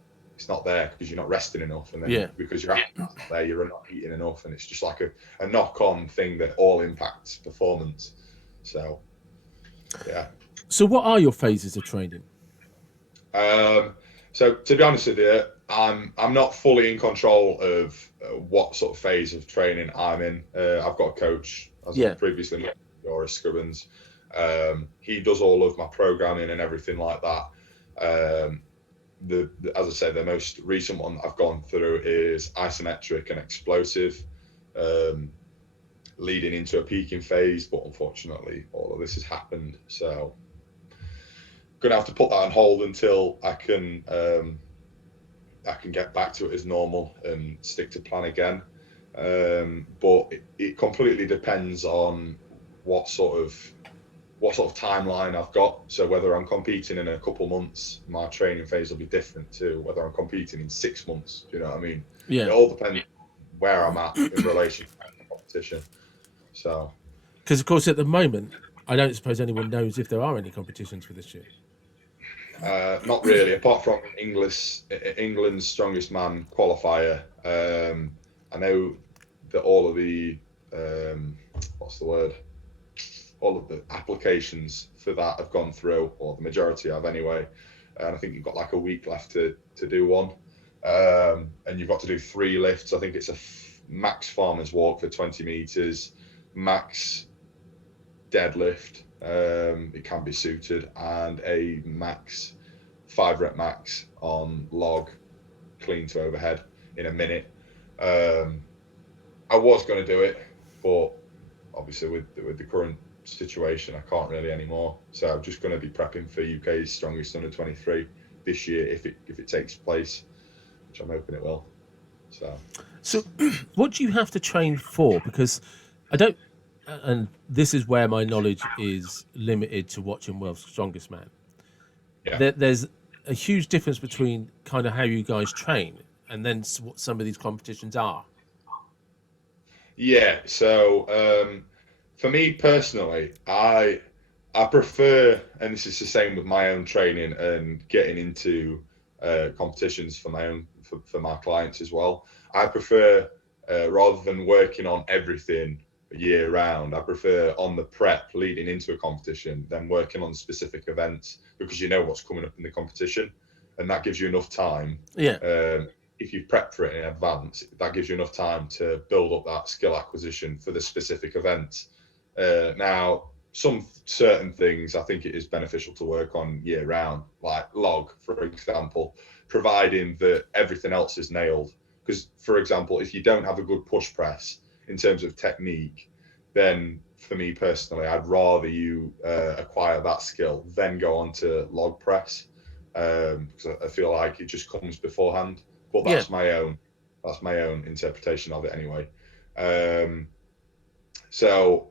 there, because you're not resting enough, and then because your appetite's not there, you're not eating enough, and it's just like a knock-on thing that all impacts performance. So, yeah. So what are your phases of training? So to be honest with you, I'm not fully in control of what sort of phase of training I'm in. I've got a coach, as I previously mentioned, Joris Scribbins. He does all of my programming and everything like that. As I say, the most recent one that I've gone through is isometric and explosive, leading into a peaking phase. But unfortunately, all of this has happened. So gonna have to put that on hold until I can get back to it as normal and stick to plan again. But it completely depends on what sort of timeline I've got. So whether I'm competing in a couple months, my training phase will be different to whether I'm competing in 6 months. Do you know what I mean? Yeah. It all depends where I'm at in relation to the competition. So, because of course at the moment, I don't suppose anyone knows if there are any competitions for this year. Not really, apart from England's strongest man qualifier. I know that all of the all of the applications for that have gone through, or the majority have anyway. And I think you've got like a week left to do one. And you've got to do 3 lifts. I think it's a max farmer's walk for 20 meters, max deadlift. It can be suited, and a max 5 rep max on log, clean to overhead in a minute. I was going to do it, but obviously with the current situation, I can't really anymore. So I'm just going to be prepping for UK's strongest under 23 this year if it takes place, which I'm hoping it will. So what do you have to train for? Because I don't. And this is where my knowledge is limited to watching World's Strongest Man. Yeah. There's a huge difference between kind of how you guys train and then what some of these competitions are. Yeah. So for me personally, I prefer, and this is the same with my own training and getting into competitions for my clients as well. I prefer rather than working on everything year round, I prefer on the prep leading into a competition than working on specific events, because you know what's coming up in the competition. and that gives you enough time. If you prep for it in advance, that gives you enough time to build up that skill acquisition for the specific event. Now, some certain things I think it is beneficial to work on year round, like log, for example, providing that everything else is nailed. Because, for example, if you don't have a good push press in terms of technique, then for me personally, I'd rather you acquire that skill, then go on to log press, because I feel like it just comes beforehand. But that's my own interpretation of it anyway. So,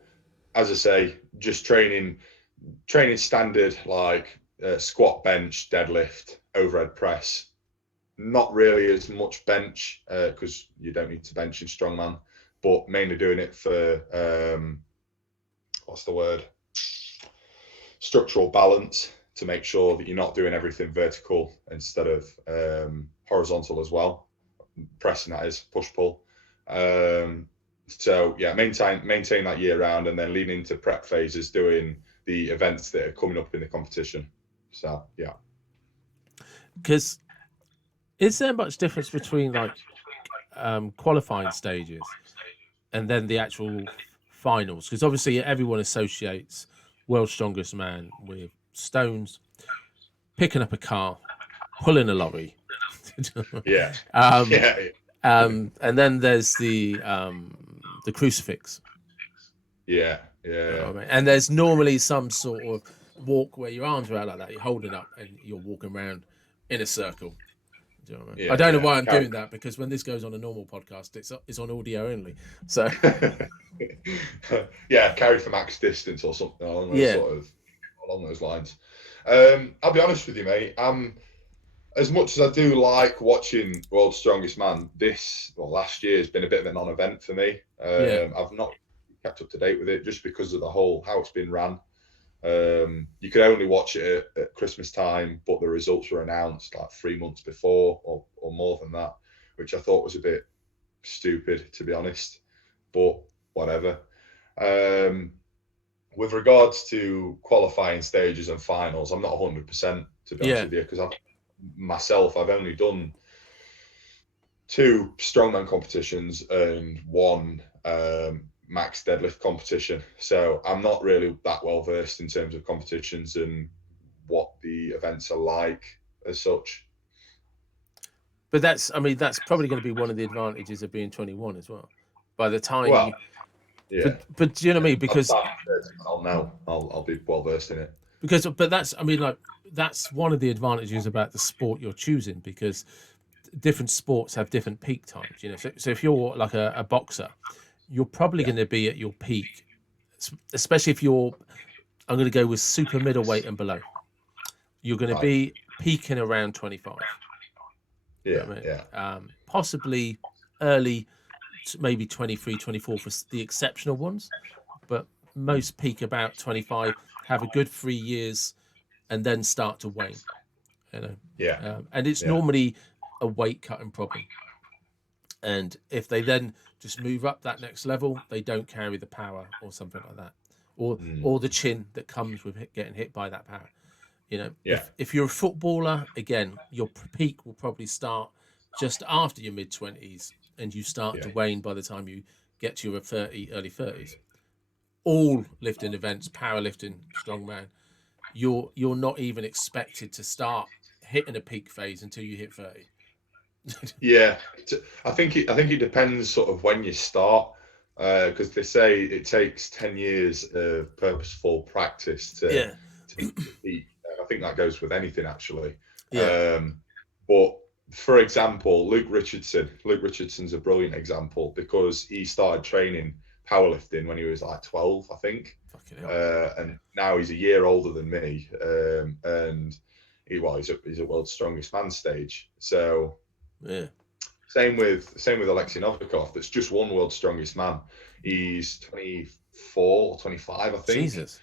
as I say, just training standard like squat, bench, deadlift, overhead press. Not really as much bench because you don't need to bench in strongman, but mainly doing it for what's the word? Structural balance, to make sure that you're not doing everything vertical instead of horizontal as well. Pressing, that is, push pull. So yeah, maintain that year round, and then lean into prep phases doing the events that are coming up in the competition. So yeah. Because is there much difference between like qualifying stages and then the actual finals? Because obviously everyone associates World's Strongest Man with stones, picking up a car, pulling a lorry. And then there's the crucifix. Yeah. You know what I mean? And there's normally some sort of walk where your arms are out like that, you're holding up, and you're walking around in a circle. Do you know what I mean? I don't know why I'm doing that, because when this goes on a normal podcast, it's on audio only. So carry for max distance or something along those along those lines. I'll be honest with you, mate. As much as I do like watching World's Strongest Man, last year has been a bit of a non-event for me. I've not kept up to date with it just because of the whole how it's been ran. You could only watch it at Christmas time, but the results were announced like 3 months before or more than that, which I thought was a bit stupid, to be honest, but whatever. With regards to qualifying stages and finals, I'm not 100%, to be honest with you, because I've only done 2 strongman competitions and 1 max deadlift competition, so I'm not really that well versed in terms of competitions and what the events are like as such. But that's probably going to be one of the advantages of being 21 as well. By the time, but do you know what I mean? Because I'll be well versed in it. But that's one of the advantages about the sport you're choosing, because different sports have different peak times. You know, so if you're like a boxer, you're probably going to be at your peak, especially if I'm going to go with super middleweight and below. You're going to be peaking around 25. Possibly early, maybe 23, 24 for the exceptional ones, but most peak about 25, have a good 3 years, and then start to wane. You know, and it's normally a weight cutting problem. And if they then just move up that next level, they don't carry the power or something like that, or the chin that comes with getting hit by that power. You know, if you're a footballer, again, your peak will probably start just after your mid-20s, and you start to wane by the time you get to your early 30s. All lifting events, powerlifting, strongman, you're not even expected to start hitting a peak phase until you hit 30. I think it depends sort of when you start, because they say it takes 10 years of purposeful practice to peak. I think that goes with anything, actually. But for example, Luke Richardson's a brilliant example, because he started training powerlifting when he was like 12, I think, and now he's a year older than me, and he's at World's Strongest Man stage. So same with Alexei Novikov, that's just won World's Strongest Man. He's 24 or 25, I think. Jesus.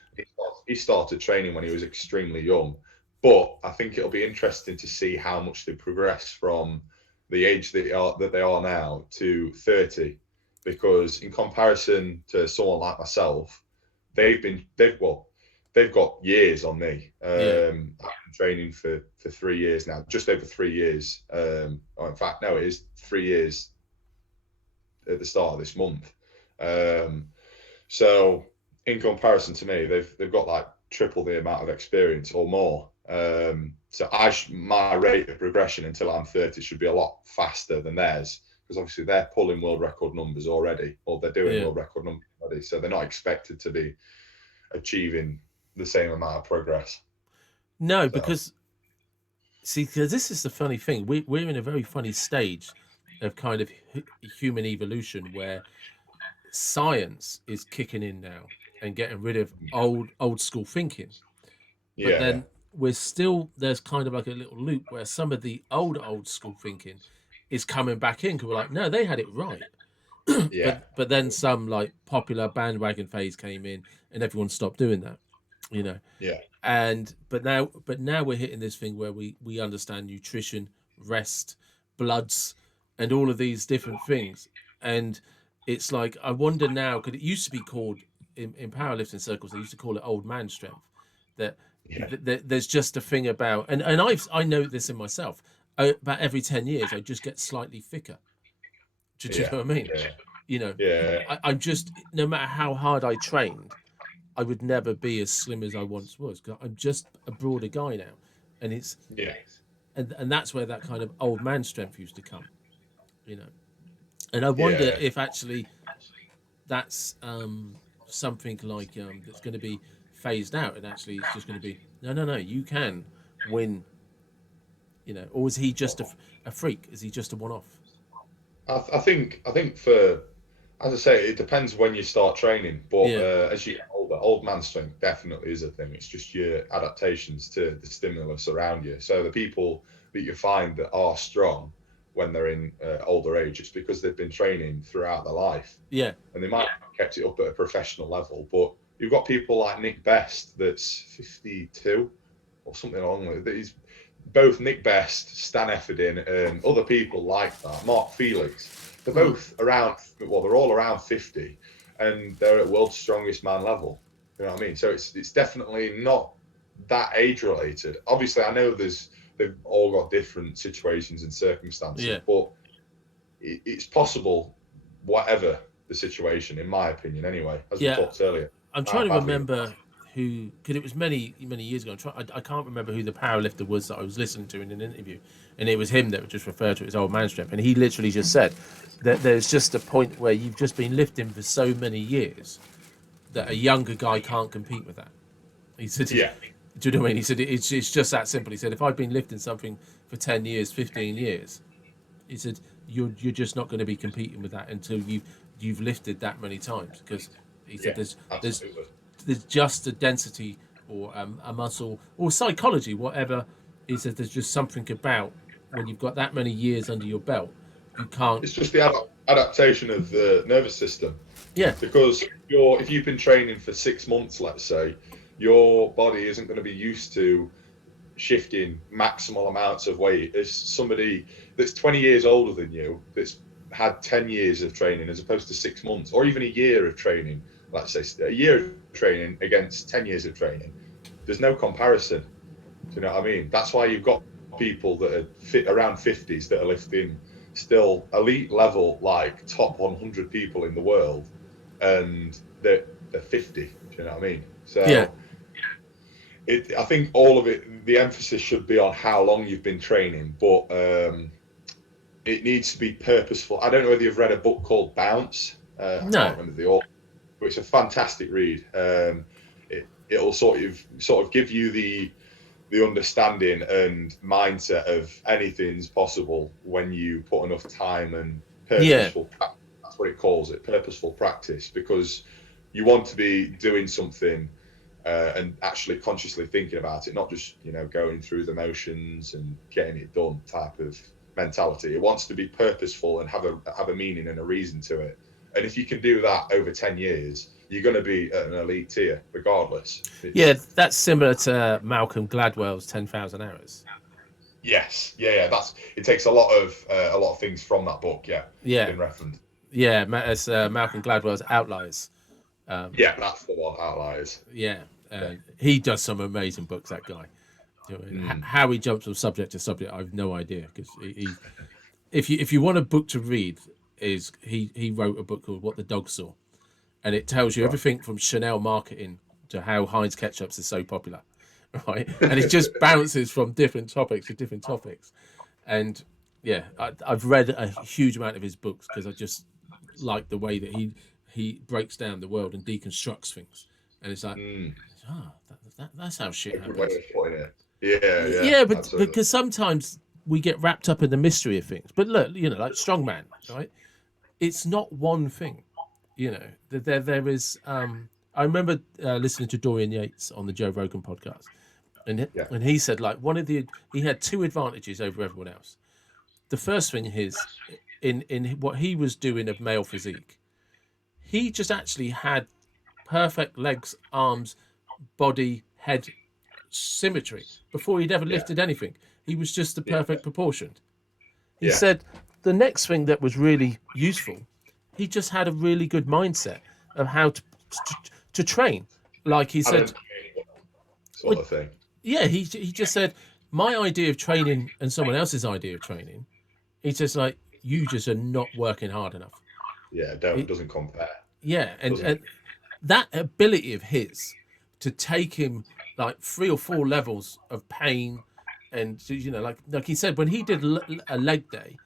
He started training when he was extremely young, but I think it'll be interesting to see how much they progress from the age that they are now to 30, because in comparison to someone like myself, they've they've got years on me. Yeah. I've been training for 3 years now, just over 3 years. Or in fact, no, it is 3 years at the start of this month. So in comparison to me, they've got like triple the amount of experience or more. So my rate of progression until I'm 30 should be a lot faster than theirs, because obviously they're pulling world record numbers already, or they're doing world record numbers already. So they're not expected to be achieving the same amount of progress. No, because this is the funny thing. We're in a very funny stage of kind of human evolution where science is kicking in now and getting rid of old school thinking. But then there's kind of like a little loop where some of the old school thinking is coming back in, because we're like, no, they had it right. But then some like popular bandwagon phase came in and everyone stopped doing that, you know. But now we're hitting this thing where we understand nutrition, rest, bloods, and all of these different things. And it's like, I wonder now, because it used to be called in powerlifting circles, they used to call it old man strength. That there's just a thing about, and I know this in myself. About every 10 years, I just get slightly thicker. Do you know what I mean? You know, I'm just, no matter how hard I trained, I would never be as slim as I once was, because I'm just a broader guy now, and it's and that's where that kind of old man strength used to come, you know. And I wonder if actually that's something like that's going to be phased out, and actually it's just going to be no, you can win, you know. Or is he just a freak? Is he just a one-off? I think for, as I say, it depends when you start training, but as you get older, old man strength definitely is a thing. It's just your adaptations to the stimulus around you. So the people that you find that are strong when they're in older age, it's because they've been training throughout their life. Yeah. And they might have kept it up at a professional level, but you've got people like Nick Best that's 52 or something along with that. He's both Nick Best, Stan Efferdin, and other people like that. Mark Felix. They're both around, well, they're all around 50, and they're at world's strongest man level. You know what I mean? So it's definitely not that age related. Obviously, I know they've all got different situations and circumstances, but it's possible, whatever the situation, in my opinion, anyway, as we talked earlier. I'm trying to remember who, because it was many years ago. I can't remember who the powerlifter was that I was listening to in an interview, and it was him that just referred to it as old man strength, and he literally just said that there's just a point where you've just been lifting for so many years that a younger guy can't compete with that. He said, do you know what I mean? He said it's just that simple. He said, if I've been lifting something for 10 years, 15 years, he said you're just not going to be competing with that until you've lifted that many times, because he said there's just a density or a muscle or psychology, whatever. He said there's just something about when you've got that many years under your belt, you can't. It's just the adaptation of the nervous system. Yeah. Because if you've been training for 6 months, let's say, your body isn't going to be used to shifting maximal amounts of weight as somebody that's 20 years older than you, that's had 10 years of training as opposed to 6 months, or even a year of training. Let's say a year of training against 10 years of training. There's no comparison. Do you know what I mean? That's why you've got people that are around 50s that are lifting still elite level, like top 100 people in the world, and they're 50. Do you know what I mean? So I think all of it, the emphasis should be on how long you've been training, but it needs to be purposeful. I don't know whether you've read a book called Bounce. I can't remember the author, but it's a fantastic read. It'll sort of give you the understanding and mindset of anything's possible when you put enough time and purposeful practice. That's what it calls it, purposeful practice, because you want to be doing something and actually consciously thinking about it, not just going through the motions and getting it done type of mentality. It wants to be purposeful and have a meaning and a reason to it. And if you can do that over 10 years, you're going to be at an elite tier regardless. That's similar to Malcolm Gladwell's 10,000 hours. Yes, it takes a lot of things from that book. In reference. It's Malcolm Gladwell's Outliers. That's the one, Outliers. Yeah, and he does some amazing books. That guy, how he jumps from subject to subject, I have no idea. Because if you want a book to read, he wrote a book called What the Dog Saw, and it tells you everything from Chanel marketing to how Heinz ketchups is so popular, right? And it just bounces from different topics to different topics, and yeah, I've read a huge amount of his books because I just like the way that he breaks down the world and deconstructs things, and it's like, that's how shit happens. Way of putting it. Yeah, but absolutely. Because sometimes we get wrapped up in the mystery of things. But look, like Strongman, right? It's not one thing. There is. I remember listening to Dorian Yates on the Joe Rogan podcast, and he said like he had two advantages over everyone else. The first thing is in what he was doing of male physique, he just actually had perfect legs, arms, body, head symmetry before he'd ever lifted anything. He was just the perfect proportioned. He said the next thing that was really useful, he just had a really good mindset of how to train. Like he said, sort of thing. Yeah, he just said my idea of training and someone else's idea of training. He's just like, you just are not working hard enough. Yeah, doesn't compare. Yeah, and that ability of his to take him like 3 or 4 levels of pain, and like he said, when he did a leg day,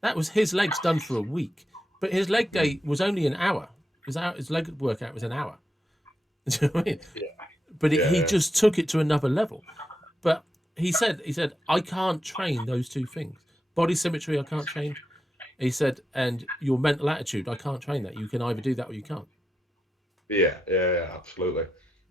that was his legs done for a week, but his leg day was only an hour. His leg workout was an hour. Do you know what I mean? But he just took it to another level. But he said, I can't train those two things. Body symmetry, I can't train. He said, and your mental attitude, I can't train that. You can either do that or you can't. Yeah, absolutely.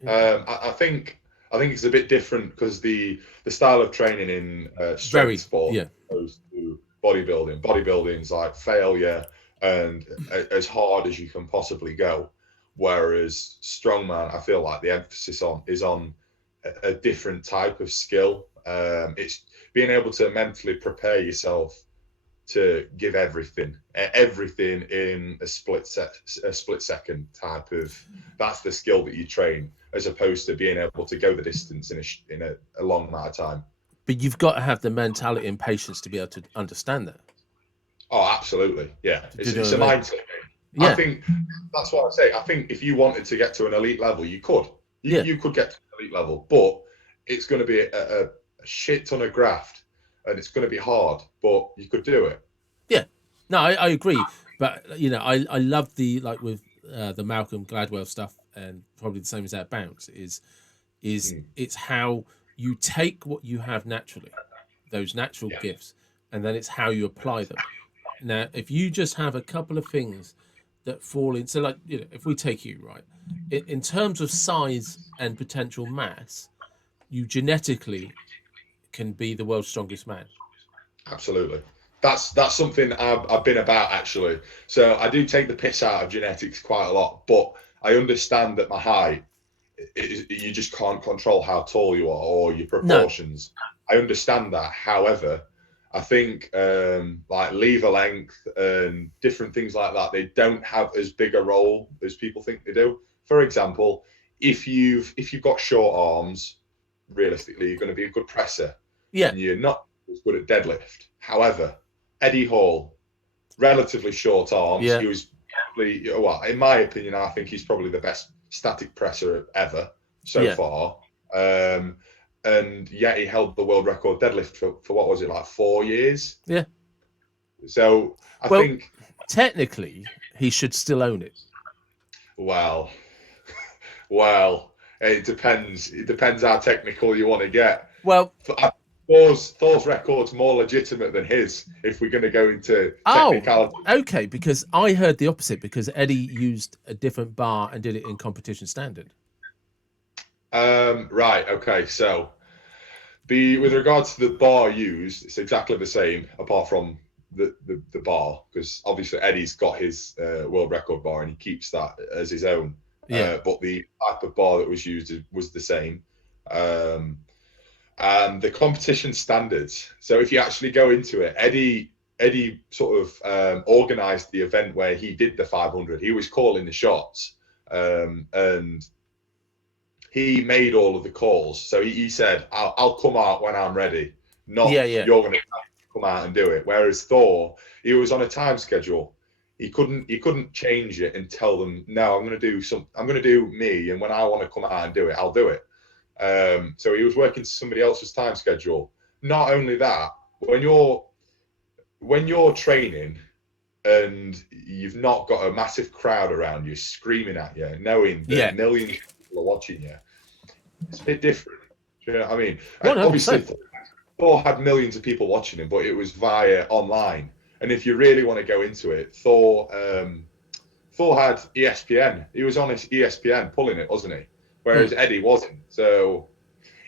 I think it's a bit different because the style of training in strength sport opposed to bodybuilding. Bodybuilding's like failure and as hard as you can possibly go. Whereas strongman, I feel like the emphasis is on a different type of skill. It's being able to mentally prepare yourself to give everything in a split second type of. That's the skill that you train, as opposed to being able to go the distance in a long amount of time. But you've got to have the mentality and patience to be able to understand that. Oh, absolutely, yeah. It's a mindset thing. Yeah. I think that's what I say. I think if you wanted to get to an elite level, you could. You could get to an elite level, but it's going to be a shit ton of graft, and it's going to be hard, but you could do it. Yeah, no, I agree. But I love with the Malcolm Gladwell stuff, and probably the same as that bounce is it's how you take what you have naturally, those natural gifts, and then it's how you apply them. Now, if you just have a couple of things that fall in, so like if we take you right, in terms of size and potential mass, you genetically can be the world's strongest man. Absolutely. That's something I've been about, actually. So I do take the piss out of genetics quite a lot, but I understand that my height, you just can't control how tall you are or your proportions. No. I understand that. However, I think like lever length and different things like that, they don't have as big a role as people think they do. For example, if you've got short arms, realistically, you're going to be a good presser. Yeah. And you're not as good at deadlift. However, Eddie Hall, relatively short arms. Yeah. He was probably, well, in my opinion, I think he's probably the best static presser ever so far. And yet he held the world record deadlift for what was it, like 4 years? Yeah. So I think technically he should still own it. Well, it depends. It depends how technical you want to get. Well, Thor's record's more legitimate than his if we're going to go into technicality. Okay, because I heard the opposite, because Eddie used a different bar and did it in competition standard. Right, okay, so with regards to the bar used, it's exactly the same apart from the bar, because obviously Eddie's got his world record bar and he keeps that as his own. Yeah. But the type of bar that was used was the same. And the competition standards. So if you actually go into it, Eddie sort of organised the event where he did the 500. He was calling the shots, and he made all of the calls. So he said, I'll come out when I'm ready. Not you're going to come out and do it. Whereas Thor, he was on a time schedule. He couldn't change it and tell them, no, I'm going to do me. And when I want to come out and do it, I'll do it. So he was working to somebody else's time schedule. Not only that, when you're training and you've not got a massive crowd around you screaming at you, knowing that millions of people are watching you, it's a bit different. Do you know what I mean? Obviously, Thor had millions of people watching him, but it was via online. And if you really want to go into it, Thor had ESPN. He was on his ESPN pulling it, wasn't he? Whereas Eddie wasn't. So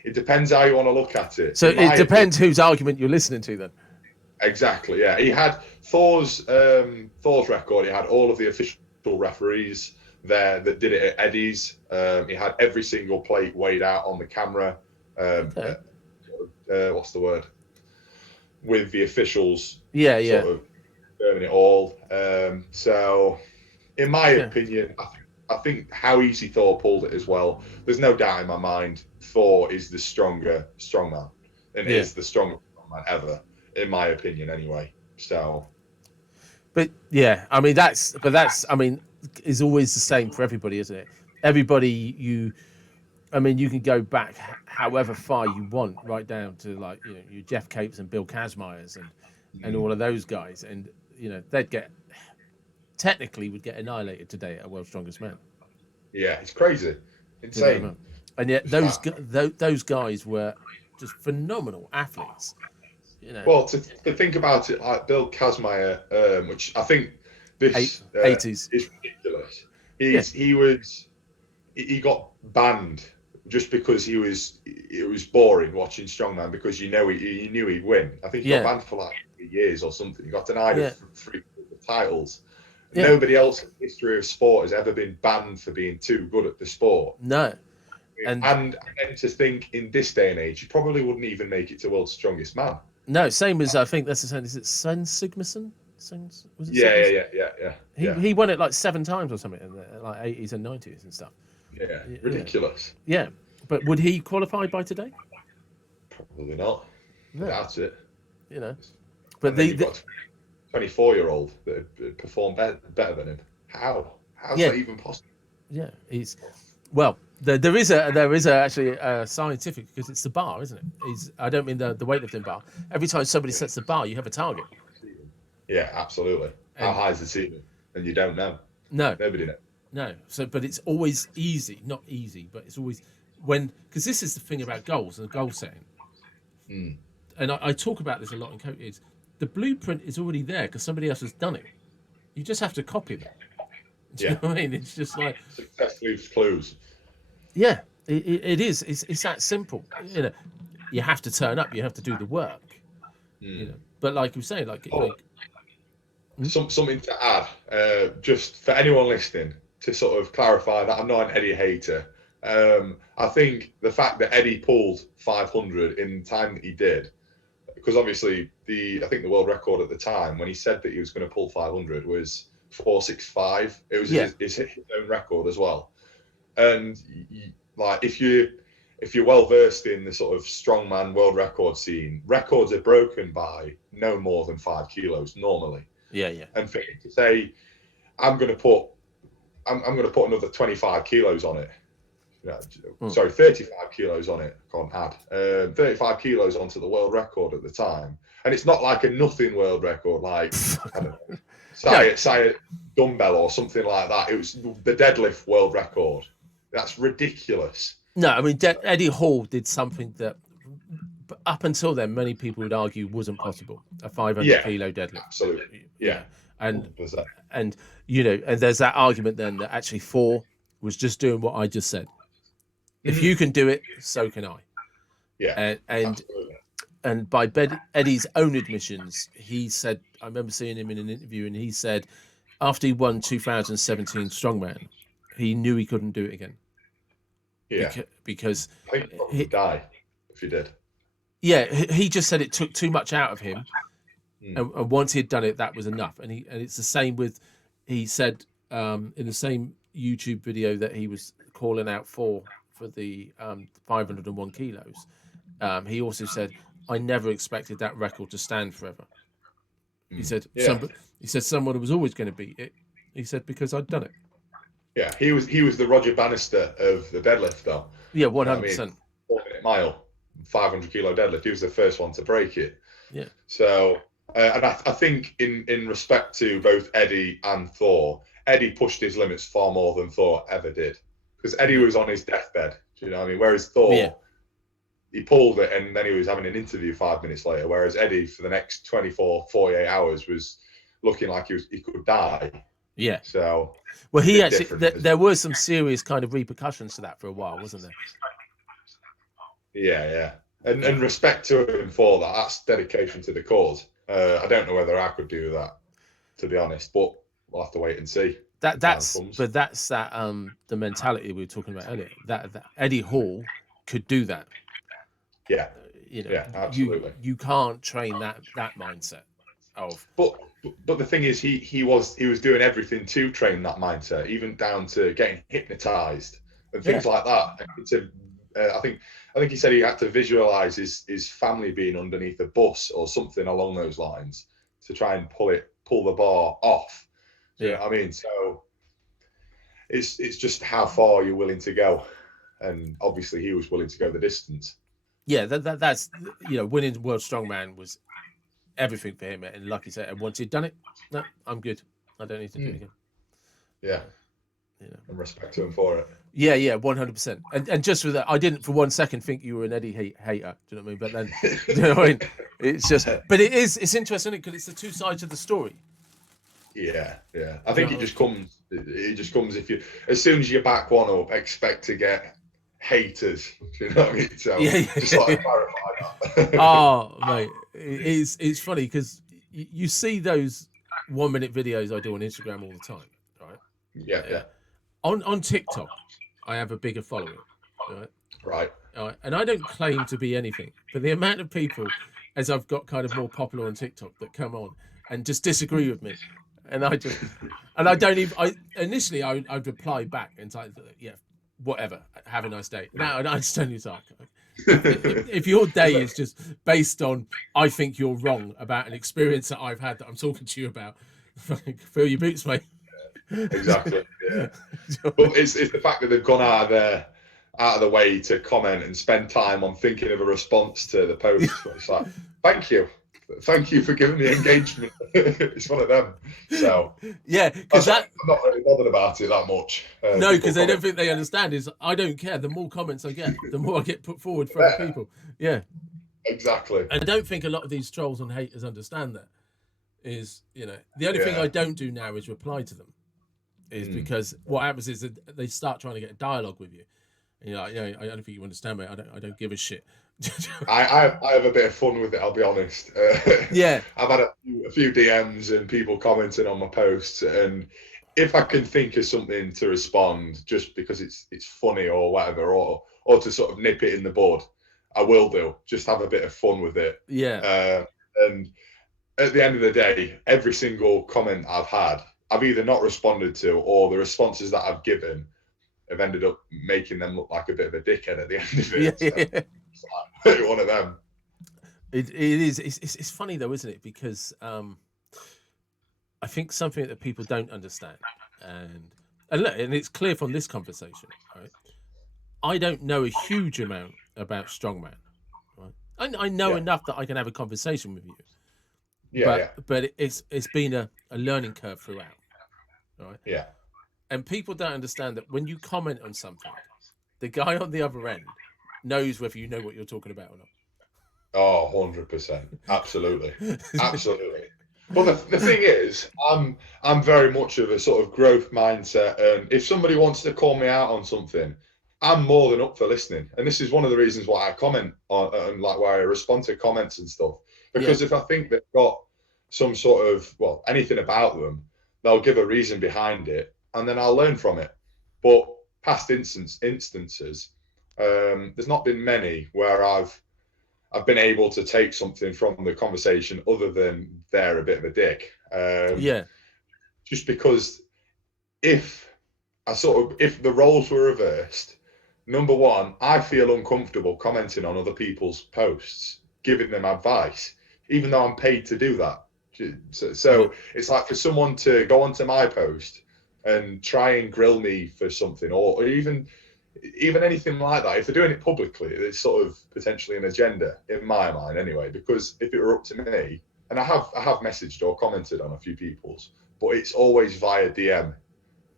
it depends how you want to look at it. So it depends whose argument you're listening to then. Exactly, yeah. He had Thor's record. He had all of the official referees there that did it at Eddie's. He had every single plate weighed out on the camera. What's the word? With the officials. Sort of confirming it all. So, in my opinion, I think how easy Thor pulled it as well. There's no doubt in my mind Thor is the stronger strongman and is the strongest strongman ever, in my opinion, anyway. So, but I mean that's is always the same for everybody, isn't it? Everybody you can go back however far you want, right down to like your Jeff Capes and Bill Kazmaiers and all of those guys, and they'd would get annihilated today at World's Strongest Man. Yeah, it's crazy, insane. And yet those guys were just phenomenal athletes. Well, to think about it, like Bill Kazmaier, which I think this 80s is ridiculous. He got banned just because it was boring watching Strongman because he knew he'd win. I think he got banned for like 3 years or something. He got denied of 3 titles. Yeah. Nobody else in the history of sport has ever been banned for being too good at the sport. No. And to think in this day and age, you probably wouldn't even make it to World's Strongest Man. No, same as I think that's the same. Is it Sven Sigmarsson? Was it Yeah. He won it like 7 times or something in the like 80s and 90s and stuff. Yeah, ridiculous. Yeah, but would he qualify by today? Probably not. No. That's it. But you've got 24-year-old that performed better than him. How's that even possible? Yeah, there is actually a scientific, because it's the bar, isn't it? I don't mean the weightlifting bar. Every time somebody sets the bar, you have a target. Yeah, absolutely. How high is the ceiling? And you don't know. No, nobody knows. No, but it's always not easy, but it's always because this is the thing about goals and goal setting. And I talk about this a lot in coaches. The blueprint is already there because somebody else has done it. You just have to copy that. Do you know what I mean? It's just like success leaves clues. Yeah, it is. It's that simple. You have to turn up. You have to do the work. But like you say, something to add, just for anyone listening, to sort of clarify that I'm not an Eddie hater. I think the fact that Eddie pulled 500 in the time that he did, because obviously I think the world record at the time when he said that he was going to pull 500 was 465. It was his own record as well. And like if you're well versed in the sort of strongman world record scene, records are broken by no more than 5 kilos normally. Yeah. And for him to say, I'm going to put another 25 kilos on it. Sorry, 35 kilos on it. Can't add 35 kilos onto the world record at the time, and it's not like a nothing world record, like I don't know, Sire dumbbell or something like that. It was the deadlift world record. That's ridiculous. No, I mean Eddie Hall did something that up until then many people would argue wasn't possible. A 500 kilo deadlift. Absolutely. Yeah. And there's that argument then that actually Thor was just doing what I just said. If you can do it, so can I. Yeah. And by Eddie's own admissions, he said, I remember seeing him in an interview, and he said after he won 2017 Strongman, he knew he couldn't do it again. Yeah. Because I think he'd die if he did. Yeah, he just said it took too much out of him. And once he had done it, that was enough. And it's the same with, he said in the same YouTube video that he was calling out for for the 501 kilos, he also said, I never expected that record to stand forever. He said, someone was always going to beat it. He said, because I'd done it. Yeah, he was the Roger Bannister of the deadlift, though. Yeah, 100%. 4-minute mile, 500 kilo deadlift. He was the first one to break it. Yeah. So, and I think in respect to both Eddie and Thor, Eddie pushed his limits far more than Thor ever did, because Eddie was on his deathbed. Do you know what I mean? Whereas Thor, he pulled it and then he was having an interview 5 minutes later. Whereas Eddie, for the next 24, 48 hours, was looking like he could die. Yeah. So, well, he actually there were some serious kind of repercussions to that for a while, wasn't there? Yeah. And respect to him for that. That's dedication to the cause. I don't know whether I could do that, to be honest, but we'll have to wait and see. That's the mentality we were talking about earlier. That Eddie Hall could do that. Yeah. Absolutely. You can't train that mindset of. But the thing is, he was doing everything to train that mindset, even down to getting hypnotized and things like that. I think he said he had to visualize his family being underneath a bus or something along those lines to try and pull the bar off. You know what I mean? So it's just how far you're willing to go, and obviously he was willing to go the distance. Yeah, that's winning World Strongman was everything for him, and like you said, and once he'd done it, no, I'm good. I don't need to do it again. Yeah. And respect to him for it. Yeah, 100%. And just with that, I didn't for 1 second think you were an Eddie hater. Do you know what I mean? But then, you know what I mean? It's just, but it's interesting because it's the two sides of the story. Yeah. I think it just comes if you, as soon as you back one up, expect to get haters. Do you know what I mean? So just like clarify that. Oh, mate, it's funny because you see those 1 minute videos I do on Instagram all the time, right? Yeah. On TikTok, I have a bigger following, right? And I don't claim to be anything, but the amount of people, as I've got kind of more popular on TikTok, that come on and just disagree with me, and I don't even. Initially I'd reply back and say, yeah, whatever, have a nice day. Now I just don't use that. If your day is just based on I think you're wrong about an experience that I've had that I'm talking to you about, fill your boots, mate. Exactly. Yeah. But it's the fact that they've gone out of the way to comment and spend time on thinking of a response to the post. It's like, thank you for giving me engagement. It's one of them. So yeah, because I'm not really bothered about it that much. No, because they don't think they understand. Is I don't care. The more comments I get, the more I get put forward for other people. Yeah, exactly. And I don't think a lot of these trolls and haters understand that. Is the only thing I don't do now is reply to them. Is because what happens is that they start trying to get a dialogue with you. And you're like, I don't think you understand, mate. I don't give a shit. I have a bit of fun with it, I'll be honest. Yeah. I've had a few DMs and people commenting on my posts, and if I can think of something to respond just because it's funny or whatever, or to sort of nip it in the bud, I will do. Just have a bit of fun with it. Yeah. And at the end of the day, every single comment I've had, I've either not responded to, or the responses that I've given have ended up making them look like a bit of a dickhead at the end of it. Yeah. So, it's like one of them. It is. It's funny though, isn't it? Because I think something that people don't understand, and look, and it's clear from this conversation, right? I don't know a huge amount about Strongman, right? I know enough that I can have a conversation with you. But it's been a learning curve throughout, right? Yeah. And people don't understand that when you comment on something, the guy on the other end knows whether you know what you're talking about or not. Oh, 100%. Absolutely. Absolutely. But the thing is, I'm very much of a sort of growth mindset, and if somebody wants to call me out on something, I'm more than up for listening. And this is one of the reasons why I comment on, and like why I respond to comments and stuff. Because if I think they've got some sort of, anything about them, they'll give a reason behind it, and then I'll learn from it. But past instances, there's not been many where I've been able to take something from the conversation other than they're a bit of a dick. Just because if the roles were reversed, number one, I feel uncomfortable commenting on other people's posts, giving them advice, even though I'm paid to do that. So it's like for someone to go onto my post and try and grill me for something, or even anything like that. If they're doing it publicly, it's sort of potentially an agenda in my mind, anyway. Because if it were up to me, and I have messaged or commented on a few people's, but it's always via DM.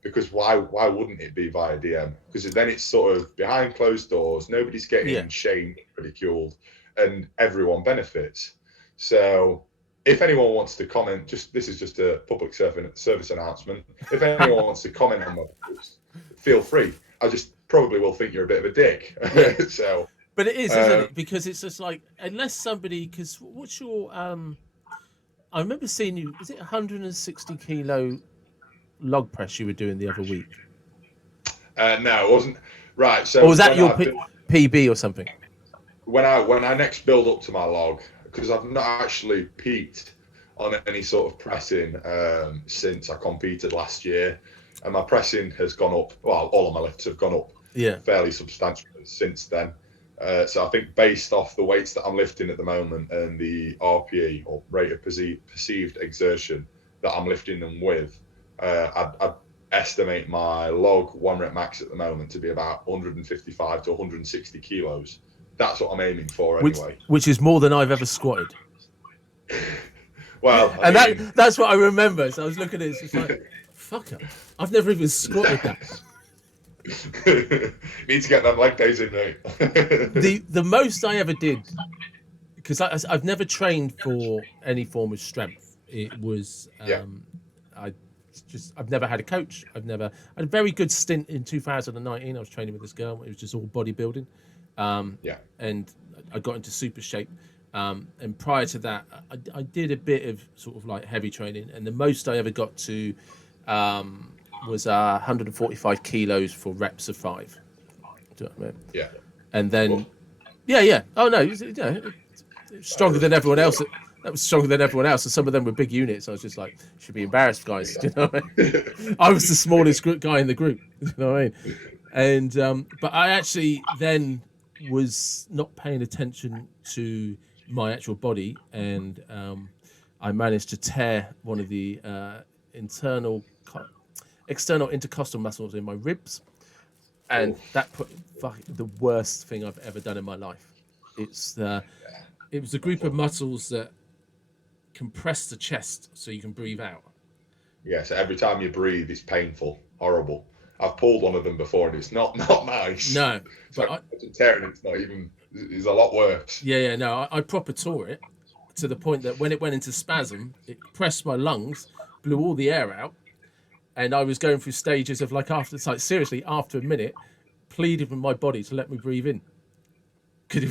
Because why wouldn't it be via DM? Because then it's sort of behind closed doors, nobody's getting shamed, ridiculed, and everyone benefits. So if anyone wants to comment, this is just a public service announcement. If anyone wants to comment on my post, feel free. I just probably will think you're a bit of a dick. So, but it is, isn't it? Because it's just like, unless somebody, because what's your I remember seeing you, is it 160 kilo log press you were doing the other week? No, it wasn't. Right. So, or was that your PB or something? When I next build up to my log, because I've not actually peaked on any sort of pressing since I competed last year, and my pressing has gone up. Well, all of my lifts have gone up fairly substantially since then. So I think based off the weights that I'm lifting at the moment and the RPE, or rate of perceived exertion, that I'm lifting them with, I'd estimate my log 1 rep max at the moment to be about 155 to 160 kilos. That's what I'm aiming for anyway. Which is more than I've ever squatted. Well, that's what I remember. So I was looking at it, it's like, fuck it, I've never even squatted that. Need to get them leg days in, mate. the most I ever did, because I've never trained for any form of strength. It was I've never had a coach. I had a very good stint in 2019. I was training with this girl. It was just all bodybuilding. And I got into super shape. And prior to that, I did a bit of sort of like heavy training. And the most I ever got to was 145 kilos for reps of 5. Do you know what I mean? Yeah. And then, Oh no, stronger than everyone else. That was stronger than everyone else, and some of them were big units. I was just like, should be embarrassed, guys. Do you know what I mean? I was the smallest guy in the group. Do you know what I mean? And but I actually then was not paying attention to my actual body, and I managed to tear one of the external intercostal muscles in my ribs, and that put the worst thing I've ever done in my life. It was a group of muscles that compress the chest so you can breathe out. Yeah, so every time you breathe, it's painful, horrible. I've pulled one of them before, and it's not nice. No, but tearing it's not even. It's a lot worse. Yeah. No, I proper tore it to the point that when it went into spasm, it pressed my lungs, blew all the air out, and I was going through stages of after a minute, pleading with my body to let me breathe in, because it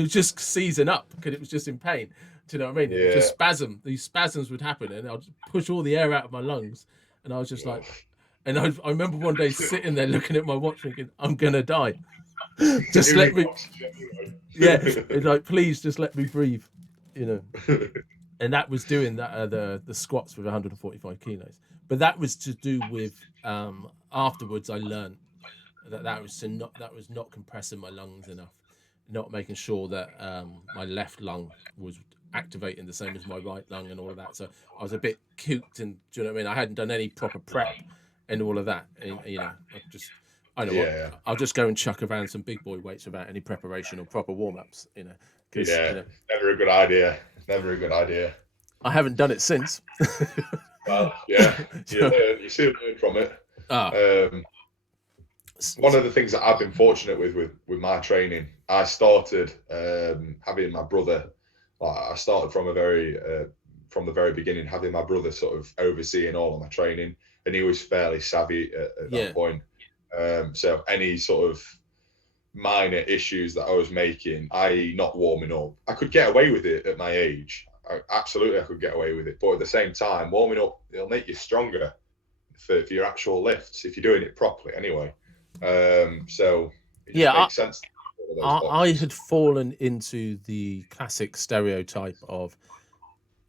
was just seizing up, because it was just in pain. Do you know what I mean? Yeah. Just spasm. These spasms would happen, and I'd push all the air out of my lungs, and I was just like, and I remember one day sitting there looking at my watch, thinking, I'm gonna die. Just let me. Yeah, it's like, please just let me breathe. You know. And that was doing that the squats with 145 kilos. But that was to do with afterwards I learned that was not compressing my lungs enough, not making sure that my left lung was activating the same as my right lung and all of that. So I was a bit cooked, and do you know what I mean? I hadn't done any proper prep and all of that. And, I'll just go and chuck around some big boy weights without any preparation or proper warm-ups, never a good idea. Never a good idea. I haven't done it since. Well, you still learn from it. One of the things that I've been fortunate with my training, I started having my brother. I started from the very beginning, having my brother sort of overseeing all of my training, and he was fairly savvy at that point. So any sort of minor issues that I was making, i.e. not warming up, I could get away with it at my age. Absolutely, I could get away with it. But at the same time, warming up, it'll make you stronger for your actual lifts, if you're doing it properly anyway. So it makes sense. I had fallen into the classic stereotype of,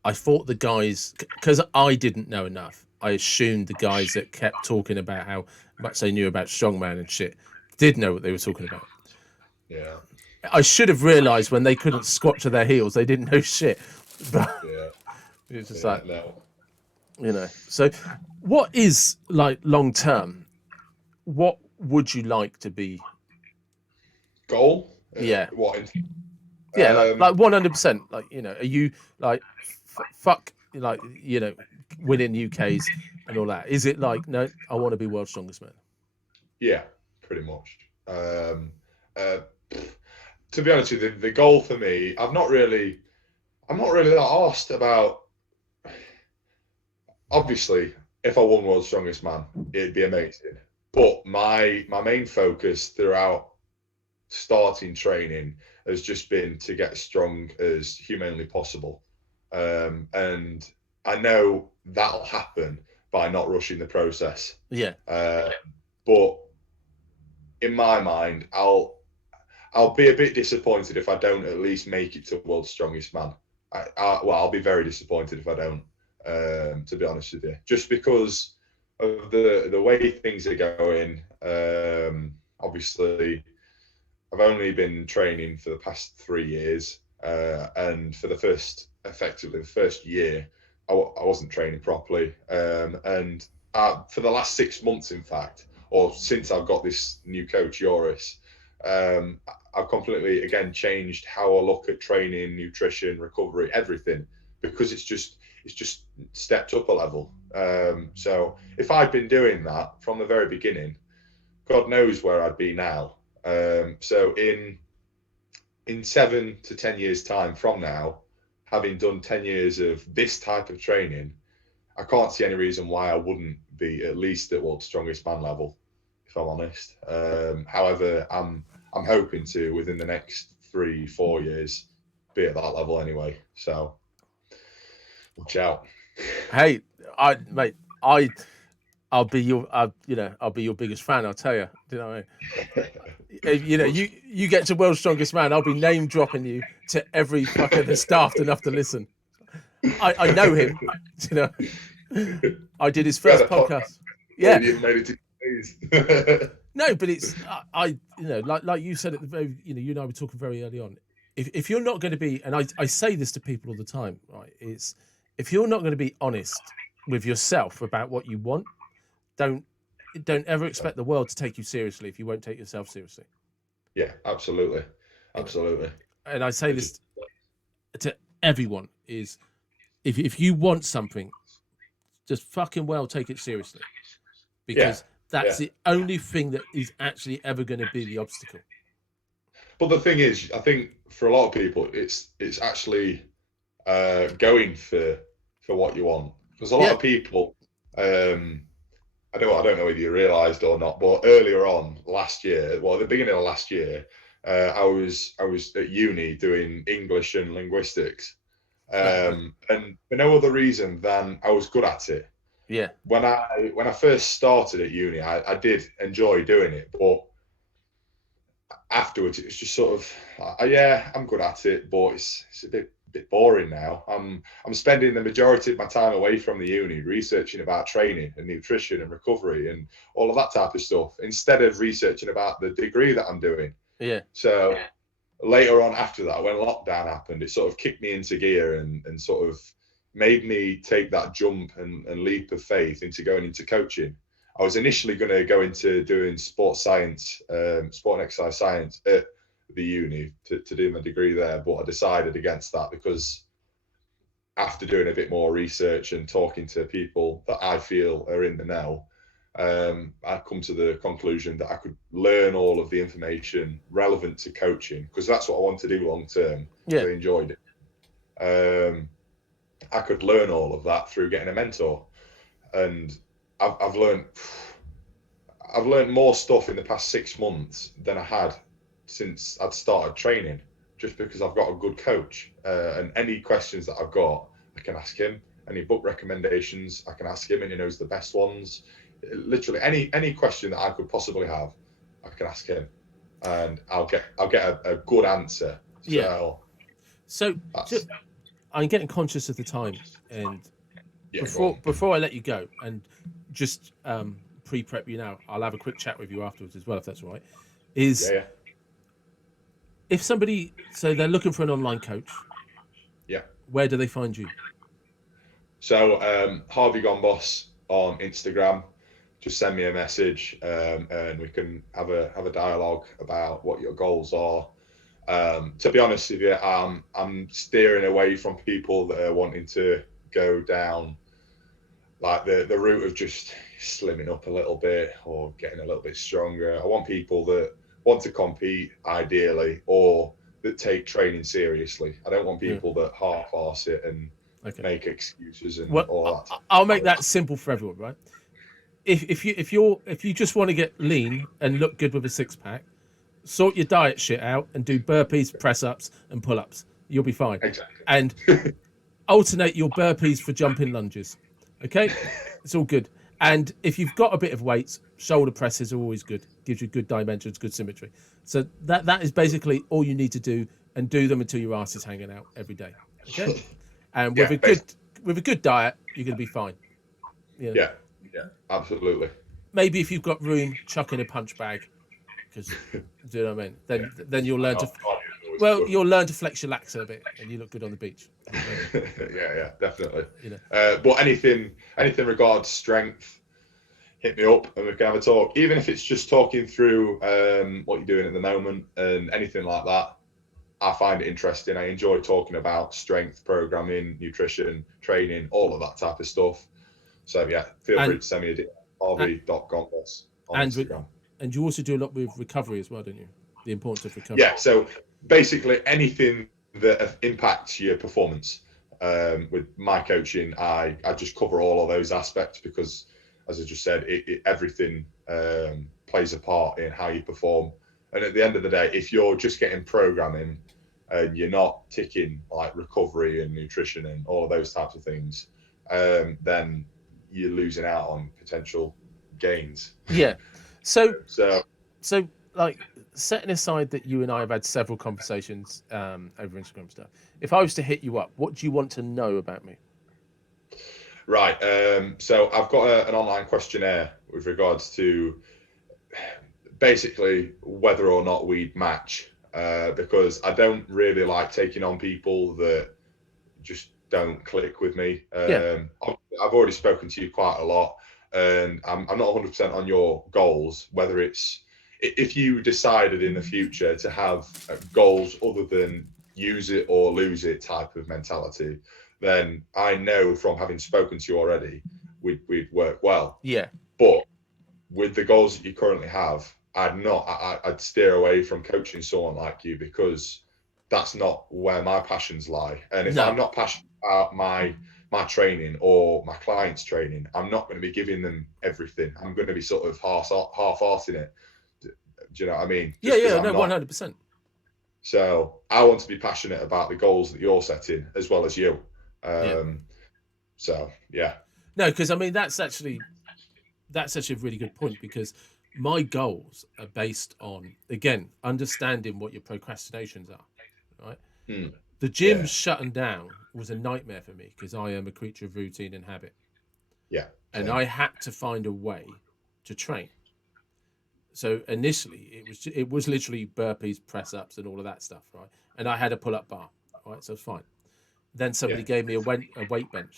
I thought the guys, because I didn't know enough, I assumed the guys that kept talking about how much they knew about strongman and shit did know what they were talking about. Yeah. I should have realised when they couldn't squat to their heels, they didn't know shit. But Yeah. it's just No. So what is like long term? What would you like to be? Goal? Yeah. What? Yeah, like 100%. Like, are you like fuck like winning UKs and all that? Is it like, no, I want to be world's strongest man? Yeah, pretty much. To be honest with you, the goal for me, I'm not really that asked about. Obviously, if I won world's strongest man, it'd be amazing. But my main focus throughout starting training has just been to get as strong as humanly possible. And I know that'll happen by not rushing the process. Yeah. But in my mind, I'll be a bit disappointed if I don't at least make it to world's strongest man. I'll be very disappointed if I don't, to be honest with you, just because of the way things are going. Obviously, I've only been training for the past 3 years, and for the first year, I wasn't training properly, and for the last 6 months, in fact, or since I've got this new coach, Joris, I've completely again changed how I look at training, nutrition, recovery, everything, because it's just stepped up a level. So if I'd been doing that from the very beginning, God knows where I'd be now. So in 7 to 10 years time from now, having done 10 years of this type of training, I can't see any reason why I wouldn't be at least at world's strongest man level, if I'm honest. However, I'm hoping to, within the next 3-4 years, be at that level anyway. So watch out. Hey, I'll be your biggest fan. I'll tell you. Do you know what I mean? You get to world's strongest man, I'll be name dropping you to every fucker that's daft enough to listen. I know him. I did his first podcast. Yeah. You made it No, but it's like you said at the very, you and I were talking very early on. If you're not going to be, and I say this to people all the time, right? It's if you're not going to be honest with yourself about what you want, don't ever expect the world to take you seriously if you won't take yourself seriously. Yeah, absolutely. And I say this to everyone: is if you want something, just fucking well take it seriously, because that's the only thing that is actually ever going to be the obstacle. But the thing is, I think for a lot of people, it's actually going for what you want. Because a lot of people, I don't know whether you realised or not, but earlier on last year, at the beginning of last year, I was at uni doing English and linguistics, and for no other reason than I was good at it. Yeah. When I first started at uni, I did enjoy doing it, but afterwards it was just sort of I'm good at it, but it's a bit boring now. I'm spending the majority of my time away from the uni researching about training and nutrition and recovery and all of that type of stuff, instead of researching about the degree that I'm doing. Yeah. So later on after that, when lockdown happened, it sort of kicked me into gear and sort of made me take that jump and leap of faith into going into coaching. I was initially going to go into doing sport science, sport and exercise science at the uni to do my degree there, but I decided against that because after doing a bit more research and talking to people that I feel are in the know, I'd come to the conclusion that I could learn all of the information relevant to coaching, because that's what I want to do long term. Yeah. I enjoyed it. I could learn all of that through getting a mentor, and I've learned more stuff in the past 6 months than I had since I'd started training, just because I've got a good coach, and any questions that I've got, I can ask him. Any book recommendations, I can ask him, and he knows the best ones. Literally any question that I could possibly have, I can ask him, and I'll get a good answer. So I'm getting conscious of the time, and before I let you go, and just pre-prep you now, I'll have a quick chat with you afterwards as well, if that's all right. is if somebody, so they're looking for an online coach, where do they find you? So Harvey Gombos on Instagram. Just send me a message, and we can have a dialogue about what your goals are. To be honest with you, I'm steering away from people that are wanting to go down like the route of just slimming up a little bit or getting a little bit stronger. I want people that want to compete ideally, or that take training seriously. I don't want people that half-arse it and make excuses and all that. I'll make that simple for everyone, right? If you just want to get lean and look good with a six-pack, sort your diet shit out and do burpees, press-ups, and pull-ups. You'll be fine. Exactly. And alternate your burpees for jumping lunges. Okay, it's all good. And if you've got a bit of weights, shoulder presses are always good. Gives you good dimensions, good symmetry. So that is basically all you need to do, and do them until your ass is hanging out every day. Okay, and with a good diet, you're going to be fine. Yeah, absolutely. Maybe if you've got room, chuck in a punch bag, because do you know what I mean? Then you'll learn you'll learn to flex your lats a bit, and you look good on the beach. Yeah, definitely. But anything regards strength, hit me up and we can have a talk. Even if it's just talking through what you're doing at the moment and anything like that, I find it interesting. I enjoy talking about strength programming, nutrition, training, all of that type of stuff. So feel free to send me a harvey.gombos on Instagram. And you also do a lot with recovery as well, don't you? The importance of recovery. Yeah, so basically anything that impacts your performance. With my coaching, I just cover all of those aspects because, as I just said, everything plays a part in how you perform. And at the end of the day, if you're just getting programming and you're not ticking like recovery and nutrition and all of those types of things, then you're losing out on potential gains. Yeah. So like, setting aside that you and I have had several conversations over Instagram stuff, if I was to hit you up, what do you want to know about me? Right. So I've got an online questionnaire with regards to basically whether or not we'd match, because I don't really like taking on people that just don't click with me. I've already spoken to you quite a lot, and I'm not 100% on your goals, whether it's if you decided in the future to have goals other than use it or lose it type of mentality, then I know from having spoken to you already, we'd work well. Yeah. But with the goals that you currently have, I'd steer away from coaching someone like you, because that's not where my passions lie. And if I'm not passionate about my training or my clients' training, I'm not going to be giving them everything. I'm going to be sort of half-arsing it. Do you know what I mean? No, 100%. So I want to be passionate about the goals that you're setting as well as you. So yeah. No, because I mean that's actually a really good point, because my goals are based on, again, understanding what your procrastinations are. Right. The gym shutting down was a nightmare for me because I am a creature of routine and habit. Yeah. And I had to find a way to train. So initially it was literally burpees, press ups, and all of that stuff, right? And I had a pull up bar, right? So it's fine. Then somebody gave me a weight bench,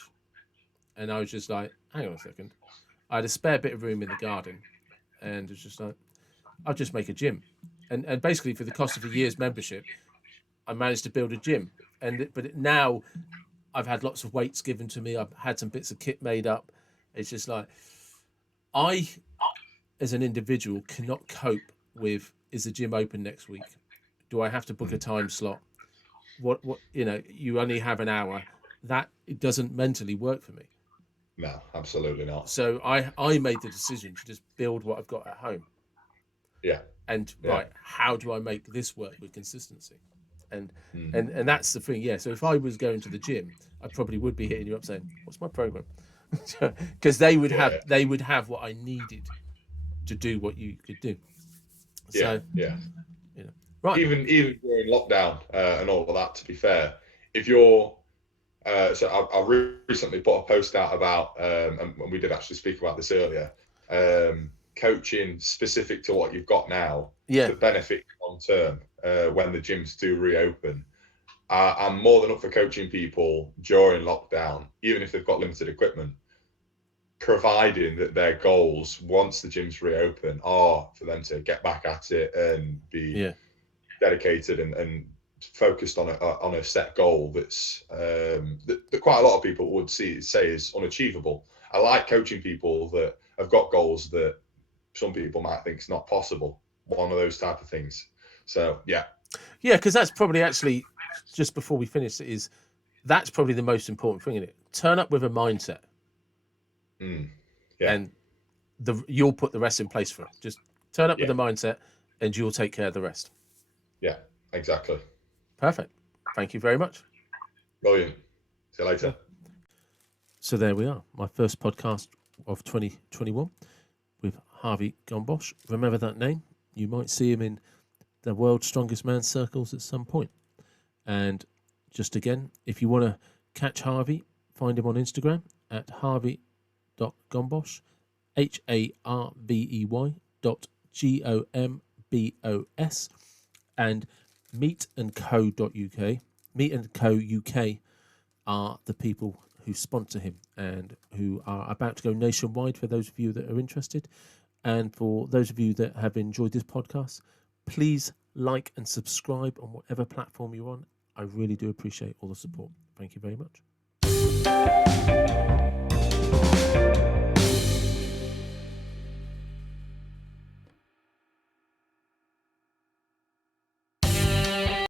and I was just like, hang on a second. I had a spare bit of room in the garden, and it's just like, I'll just make a gym. And basically for the cost of a year's membership, I managed to build a gym. But now I've had lots of weights given to me. I've had some bits of kit made up. It's just like, I, as an individual, cannot cope with, is the gym open next week? Do I have to book a time slot? What you only have an hour. That it doesn't mentally work for me. No, absolutely not. So I made the decision to just build what I've got at home. Yeah. And right, how do I make this work with consistency? And that's the thing. Yeah. So if I was going to the gym, I probably would be hitting you up saying, "What's my program?" Because they would have what I needed to do what you could do. So, right. Even during lockdown and all of that, to be fair, if you're so I recently put a post out about and we did actually speak about this earlier, coaching specific to what you've got now to benefit long term when the gyms do reopen. I'm more than up for coaching people during lockdown, even if they've got limited equipment, providing that their goals once the gyms reopen are for them to get back at it and be dedicated and focused on a set goal that's that quite a lot of people would say is unachievable. I like coaching people that have got goals that some people might think is not possible. One of those type of things. So because that's probably actually, just before we finish, that's probably the most important thing in it. Turn up with a mindset, and you'll put the rest in place for it. Just turn up with a mindset, and you'll take care of the rest. Yeah, exactly. Perfect. Thank you very much. Brilliant. See you later. So there we are. My first podcast of 2021 with Harvey Gombos. Remember that name? You might see him in the World's Strongest Man circles at some point. And just again, if you want to catch Harvey, find him on Instagram at harvey.gombos, HARVEY.GOMBOS, and meetandco.uk. Meet and Co UK are the people who sponsor him and who are about to go nationwide for those of you that are interested. And for those of you that have enjoyed this podcast, please like and subscribe on whatever platform you're on. I really do appreciate all the support. Thank you very much.